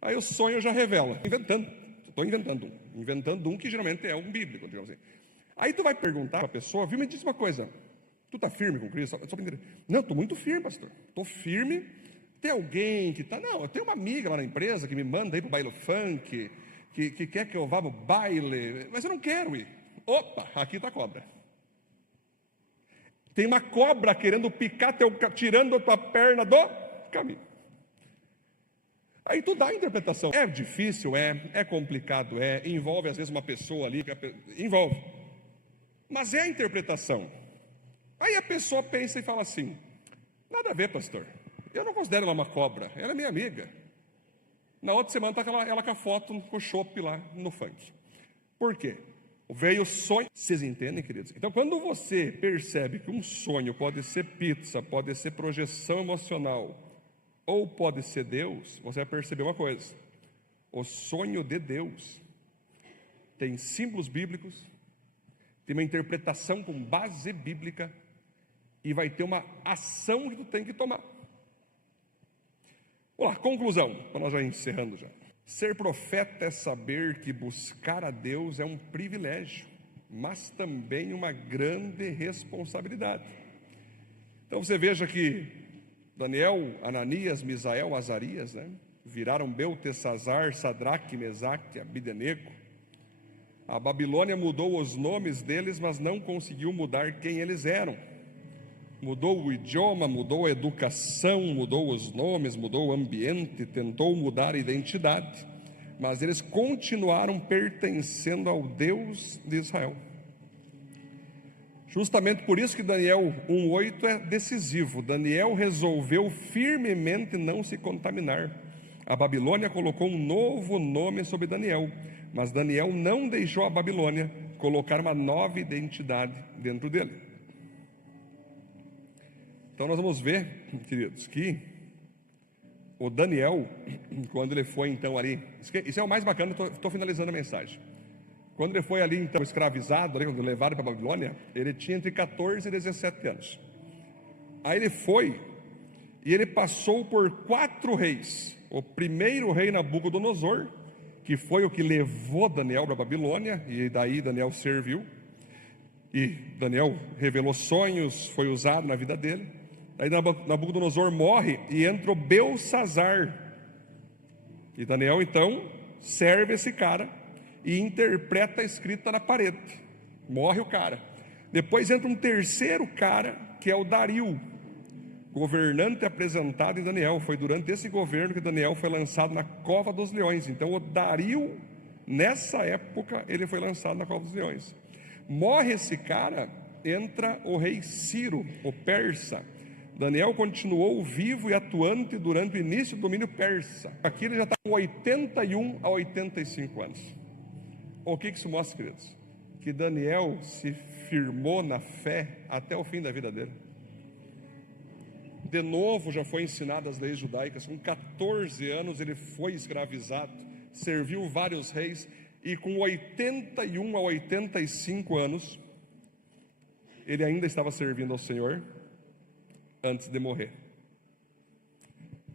Aí o sonho já revela. Estou inventando um que geralmente é um bíblico, digamos assim. Aí tu vai perguntar para a pessoa, viu, me diz uma coisa, tu está firme com Cristo? Não, estou muito firme, pastor. Estou firme. Tem alguém que está... Não, eu tenho uma amiga lá na empresa que me manda ir para o baile funk, que quer que eu vá para o baile, mas eu não quero ir. Opa, aqui está a cobra. Tem uma cobra querendo picar, tirando a tua perna do caminho. Aí tu dá a interpretação. É difícil, é complicado, envolve às vezes uma pessoa ali, envolve. Mas é a interpretação. Aí a pessoa pensa e fala assim: nada a ver, pastor. Eu não considero ela uma cobra, ela é minha amiga. Na outra semana está ela com a foto com o chopp lá no funk. Por quê? Veio o sonho. Vocês entendem, queridos? Então, quando você percebe que um sonho pode ser pizza, pode ser projeção emocional, ou pode ser Deus, você vai perceber uma coisa: o sonho de Deus tem símbolos bíblicos, tem uma interpretação com base bíblica e vai ter uma ação que tu tem que tomar. Vamos lá, conclusão, para nós já encerrando já. Ser profeta é saber que buscar a Deus é um privilégio, mas também uma grande responsabilidade. Então você veja que Daniel, Ananias, Misael, Azarias, viraram Beltesazar, Sadraque, Mesaque, Abidenego. A Babilônia mudou os nomes deles, mas não conseguiu mudar quem eles eram. Mudou o idioma, mudou a educação, mudou os nomes, mudou o ambiente, tentou mudar a identidade, mas eles continuaram pertencendo ao Deus de Israel. Justamente por isso que Daniel 1:8 é decisivo. Daniel resolveu firmemente não se contaminar. A Babilônia colocou um novo nome sobre Daniel, mas Daniel não deixou a Babilônia colocar uma nova identidade dentro dele. Então nós vamos ver, queridos, que o Daniel, quando ele foi então ali, isso é o mais bacana, estou finalizando a mensagem. Quando ele foi ali então escravizado, quando levaram para a Babilônia, ele tinha entre 14 e 17 anos. Aí ele foi e ele passou por 4 reis. O primeiro rei, Nabucodonosor, que foi o que levou Daniel para a Babilônia, e daí Daniel serviu, e Daniel revelou sonhos, foi usado na vida dele. Aí Nabucodonosor morre e entra o Belsazzar, e Daniel então serve esse cara e interpreta a escrita na parede. Morre o cara. Depois entra um terceiro cara, que é o Dario, governante apresentado em Daniel. Foi durante esse governo que Daniel foi lançado na cova dos leões. Então o Dario, nessa época, ele foi lançado na cova dos leões. Morre esse cara, entra o rei Ciro, o persa. Daniel continuou vivo e atuante durante o início do domínio persa. Aqui ele já está com 81 a 85 anos. O que isso mostra, queridos? Que Daniel se firmou na fé até o fim da vida dele. De novo já foi ensinado as leis judaicas. Com 14 anos ele foi escravizado, serviu vários reis, e com 81 a 85 anos ele ainda estava servindo ao Senhor antes de morrer.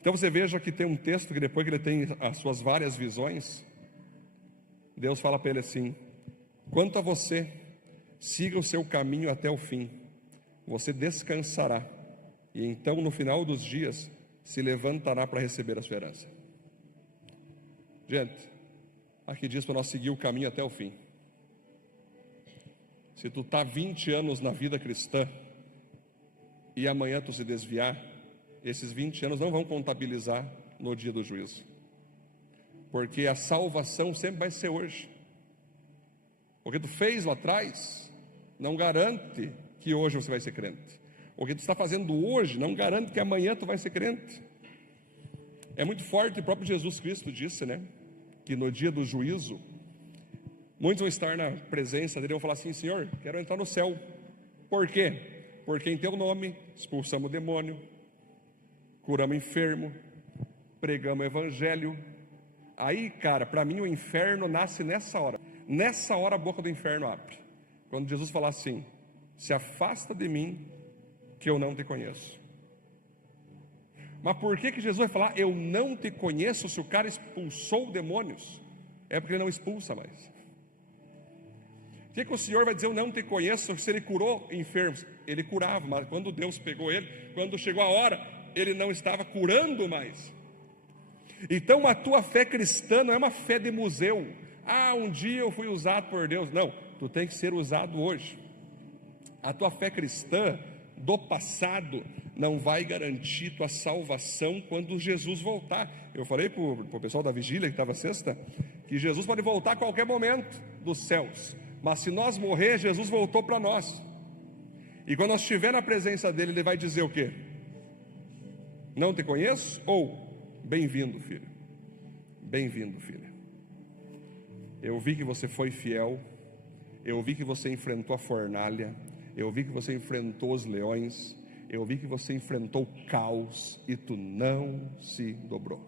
Então você veja que tem um texto que depois que ele tem as suas várias visões, Deus fala para ele assim: quanto a você, siga o seu caminho até o fim, você descansará, e então no final dos dias se levantará para receber a sua herança. Gente, aqui diz para nós seguir o caminho até o fim. Se tu está 20 anos na vida cristã e amanhã tu se desviar, esses 20 anos não vão contabilizar no dia do juízo. Porque a salvação sempre vai ser hoje. O que tu fez lá atrás não garante que hoje você vai ser crente. O que tu está fazendo hoje não garante que amanhã tu vai ser crente. É muito forte, o próprio Jesus Cristo disse, né? Que no dia do juízo, muitos vão estar na presença dele e vão falar assim: Senhor, quero entrar no céu. Por quê? Porque em teu nome expulsamos o demônio, curamos enfermo, pregamos o evangelho. Aí, cara, para mim o inferno nasce nessa hora. Nessa hora a boca do inferno abre. Quando Jesus falar assim: se afasta de mim, que eu não te conheço. Mas por que Jesus vai falar eu não te conheço se o cara expulsou demônios? É porque ele não expulsa mais. Por que o Senhor vai dizer eu não te conheço se ele curou enfermos? Ele curava, mas quando Deus pegou ele, quando chegou a hora, ele não estava curando mais. Então a tua fé cristã não é uma fé de museu. Ah, um dia eu fui usado por Deus. Não, tu tem que ser usado hoje. A tua fé cristã do passado não vai garantir tua salvação quando Jesus voltar. Eu falei para o pessoal da vigília que estava sexta, que Jesus pode voltar a qualquer momento dos céus, mas se nós morrer, Jesus voltou para nós. E quando nós estiver na presença dele, ele vai dizer o quê? Não te conheço? Ou bem-vindo, filho. Bem-vindo, filha. Eu vi que você foi fiel. Eu vi que você enfrentou a fornalha. Eu vi que você enfrentou os leões. Eu vi que você enfrentou o caos e tu não se dobrou.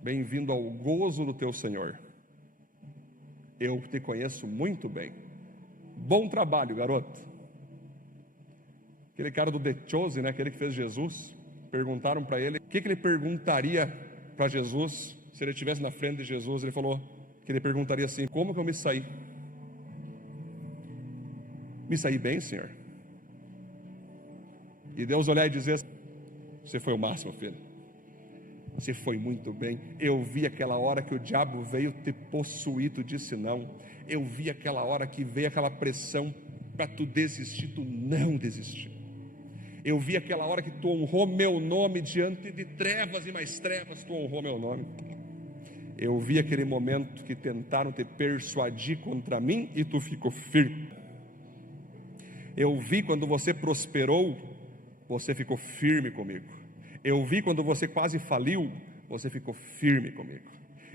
Bem-vindo ao gozo do teu Senhor. Eu te conheço muito bem. Bom trabalho, garoto. Aquele cara do The Chosen, né, aquele que fez Jesus, perguntaram para ele o que ele perguntaria para Jesus se ele estivesse na frente de Jesus. Ele falou que ele perguntaria assim: como que eu me saí? Me saí bem, Senhor? E Deus olhar e dizer: você foi o máximo, filho. Você foi muito bem. Eu vi aquela hora que o diabo veio te possuir, tu disse não. Eu vi aquela hora que veio aquela pressão para tu desistir, tu não desistiu. Eu vi aquela hora que tu honrou meu nome diante de trevas e mais trevas, tu honrou meu nome. Eu vi aquele momento que tentaram te persuadir contra mim e tu ficou firme. Eu vi quando você prosperou, você ficou firme comigo. Eu vi quando você quase faliu, você ficou firme comigo.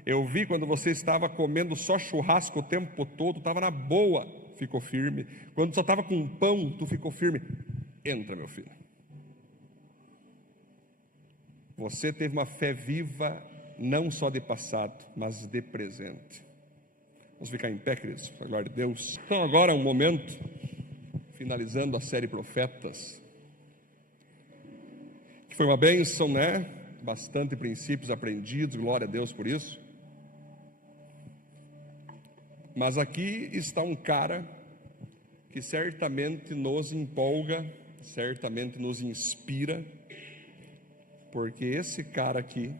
Eu vi quando você estava comendo só churrasco o tempo todo, estava na boa, ficou firme. Quando só estava com pão, tu ficou firme. Entra, meu filho. Você teve uma fé viva, não só de passado, mas de presente. Vamos ficar em pé, queridos, para a glória de Deus. Então agora é um momento, finalizando a série Profetas, que foi uma bênção, né? Bastante princípios aprendidos, glória a Deus por isso. Mas aqui está um cara que certamente nos empolga, certamente nos inspira, porque esse cara aqui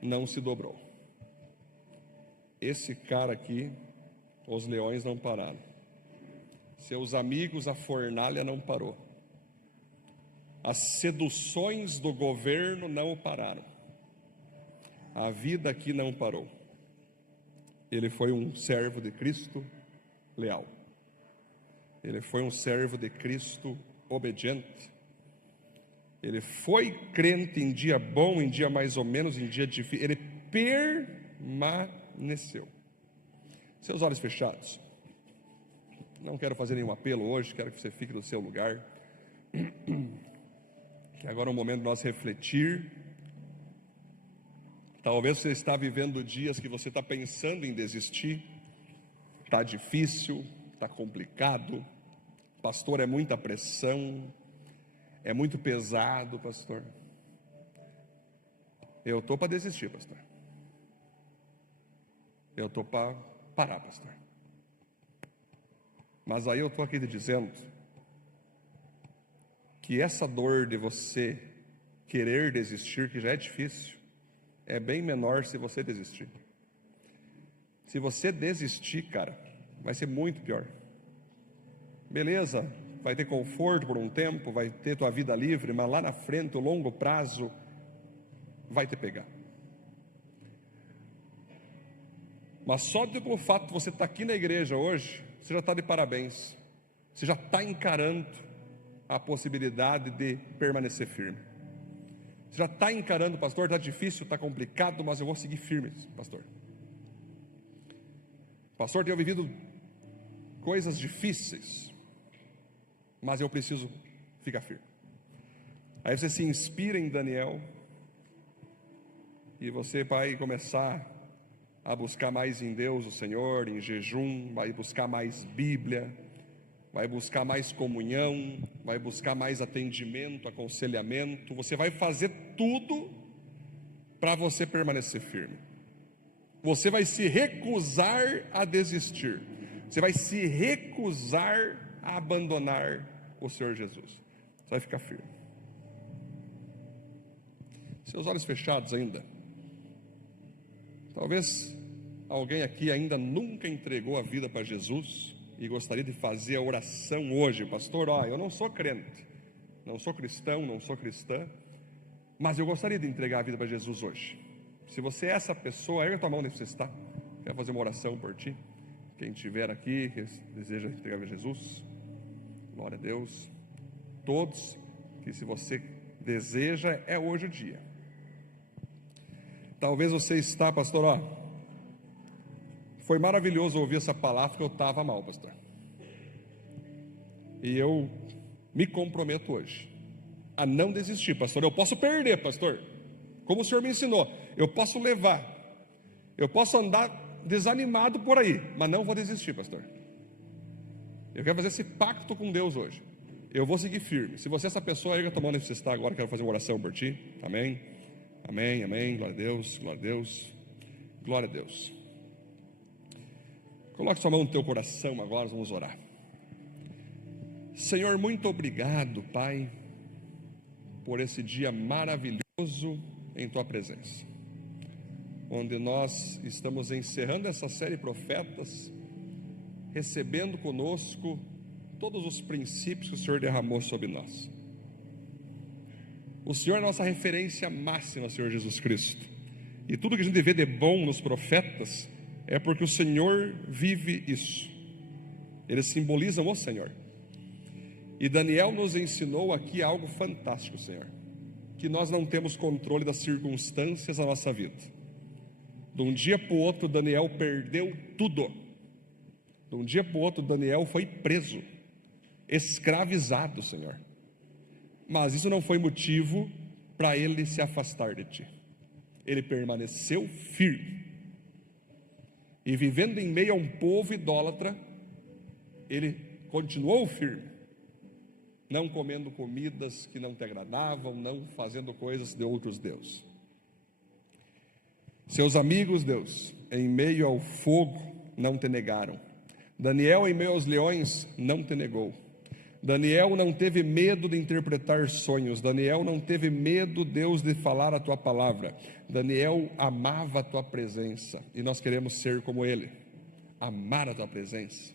não se dobrou. Esse cara aqui, os leões não pararam. Seus amigos, a fornalha não parou. As seduções do governo não o pararam. A vida aqui não parou. Ele foi um servo de Cristo leal. Ele foi um servo de Cristo obediente. Ele foi crente em dia bom, em dia mais ou menos, em dia difícil. Ele permaneceu. Seus olhos fechados. Não quero fazer nenhum apelo hoje, quero que você fique no seu lugar. Que agora é o momento de nós refletir. Talvez você está vivendo dias que você está pensando em desistir. Está difícil, está complicado. Pastor, é muita pressão. É muito pesado, pastor. Eu estou para desistir, pastor. Eu estou para parar, pastor. Mas aí eu estou aqui te dizendo que essa dor de você querer desistir, que já é difícil, é bem menor se você desistir. Se você desistir, cara, vai ser muito pior. Beleza, vai ter conforto por um tempo, vai ter tua vida livre, mas lá na frente, o longo prazo, vai te pegar. Mas só pelo fato de você estar aqui na igreja hoje, você já está de parabéns. Você já está encarando a possibilidade de permanecer firme. Você já está encarando, pastor, está difícil, está complicado, mas eu vou seguir firme, pastor. Pastor, tenho vivido coisas difíceis, mas eu preciso ficar firme. Aí você se inspira em Daniel, e você vai começar a buscar mais em Deus, o Senhor, em jejum, vai buscar mais Bíblia, vai buscar mais comunhão, vai buscar mais atendimento, aconselhamento. Você vai fazer tudo para você permanecer firme. Você vai se recusar a desistir. Você vai se recusar a abandonar o Senhor Jesus. Você vai ficar firme. Seus olhos fechados ainda. Talvez alguém aqui ainda nunca entregou a vida para Jesus e gostaria de fazer a oração hoje. Pastor, eu não sou crente, não sou cristão, não sou cristã, mas eu gostaria de entregar a vida para Jesus hoje. Se você é essa pessoa, erga a tua mão onde você está. Quero fazer uma oração por ti. Quem estiver aqui, que deseja entregar a vida a Jesus, glória a Deus. Todos, que se você deseja, é hoje o dia. Talvez você está, pastor, foi maravilhoso ouvir essa palavra, porque eu estava mal, pastor. E eu me comprometo hoje a não desistir, pastor. Eu posso perder, pastor, como o senhor me ensinou. Eu posso levar, eu posso andar desanimado por aí, mas não vou desistir, pastor. Eu quero fazer esse pacto com Deus hoje. Eu vou seguir firme. Se você é essa pessoa, erga a tua mão onde você está agora, quero fazer uma oração por ti. Amém, amém, amém, glória a Deus, glória a Deus, glória a Deus. Coloque sua mão no teu coração agora, vamos orar. Senhor, muito obrigado, Pai, por esse dia maravilhoso em Tua presença, onde nós estamos encerrando essa série Profetas, recebendo conosco todos os princípios que o Senhor derramou sobre nós. O Senhor é a nossa referência máxima, Senhor Jesus Cristo, e tudo que a gente vê de bom nos profetas é porque o Senhor vive isso. Eles simbolizam o Senhor. E Daniel nos ensinou aqui algo fantástico, Senhor, que nós não temos controle das circunstâncias da nossa vida. De um dia para o outro, Daniel perdeu tudo. De um dia para o outro, Daniel foi preso, escravizado, Senhor. Mas isso não foi motivo para ele se afastar de Ti. Ele permaneceu firme. E vivendo em meio a um povo idólatra, ele continuou firme, não comendo comidas que não te agradavam, não fazendo coisas de outros deuses. Seus amigos, Deus, em meio ao fogo, não te negaram. Daniel, em meio aos leões, não te negou. Daniel não teve medo de interpretar sonhos. Daniel não teve medo, Deus, de falar a Tua palavra. Daniel amava a Tua presença, e nós queremos ser como ele, amar a Tua presença.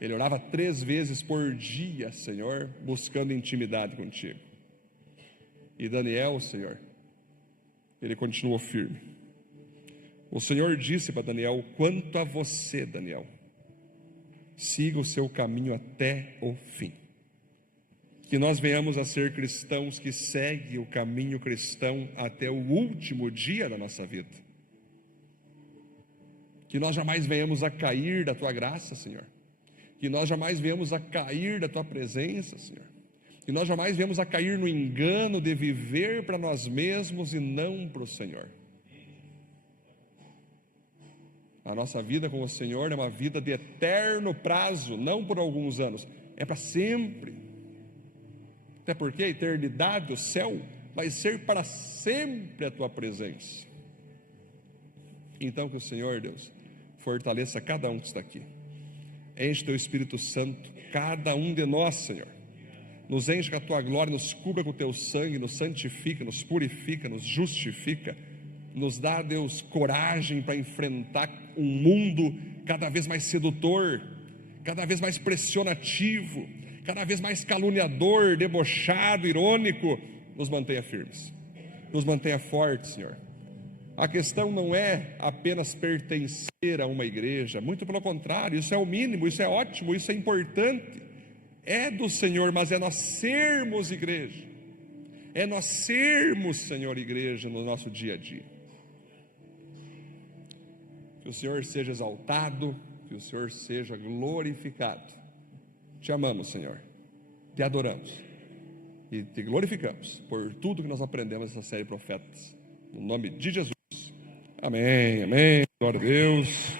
Ele orava 3 vezes por dia, Senhor, buscando intimidade contigo. E Daniel, Senhor, ele continuou firme. O Senhor disse para Daniel: quanto a você, Daniel, siga o seu caminho até o fim. Que nós venhamos a ser cristãos que seguem o caminho cristão até o último dia da nossa vida. Que nós jamais venhamos a cair da Tua graça, Senhor. Que nós jamais venhamos a cair da Tua presença, Senhor. Que nós jamais venhamos a cair no engano de viver para nós mesmos e não para o Senhor. A nossa vida com o Senhor é uma vida de eterno prazo, não por alguns anos, é para sempre. Até porque a eternidade, o céu, vai ser para sempre a Tua presença. Então que o Senhor, Deus, fortaleça cada um que está aqui. Enche Teu Espírito Santo, cada um de nós, Senhor. Nos enche com a Tua glória, nos cubra com o Teu sangue, nos santifica, nos purifica, nos justifica. Nos dá, Deus, coragem para enfrentar um mundo cada vez mais sedutor, cada vez mais pressionativo, cada vez mais caluniador, debochado, irônico. Nos mantenha firmes, nos mantenha fortes, Senhor. A questão não é apenas pertencer a uma igreja, muito pelo contrário, isso é o mínimo, isso é ótimo, isso é importante, é do Senhor, mas é nós sermos igreja, é nós sermos, Senhor, igreja no nosso dia a dia. Que o Senhor seja exaltado, que o Senhor seja glorificado. Te amamos, Senhor, te adoramos e te glorificamos por tudo que nós aprendemos nessa série de profetas, no nome de Jesus. Amém, amém, glória a Deus.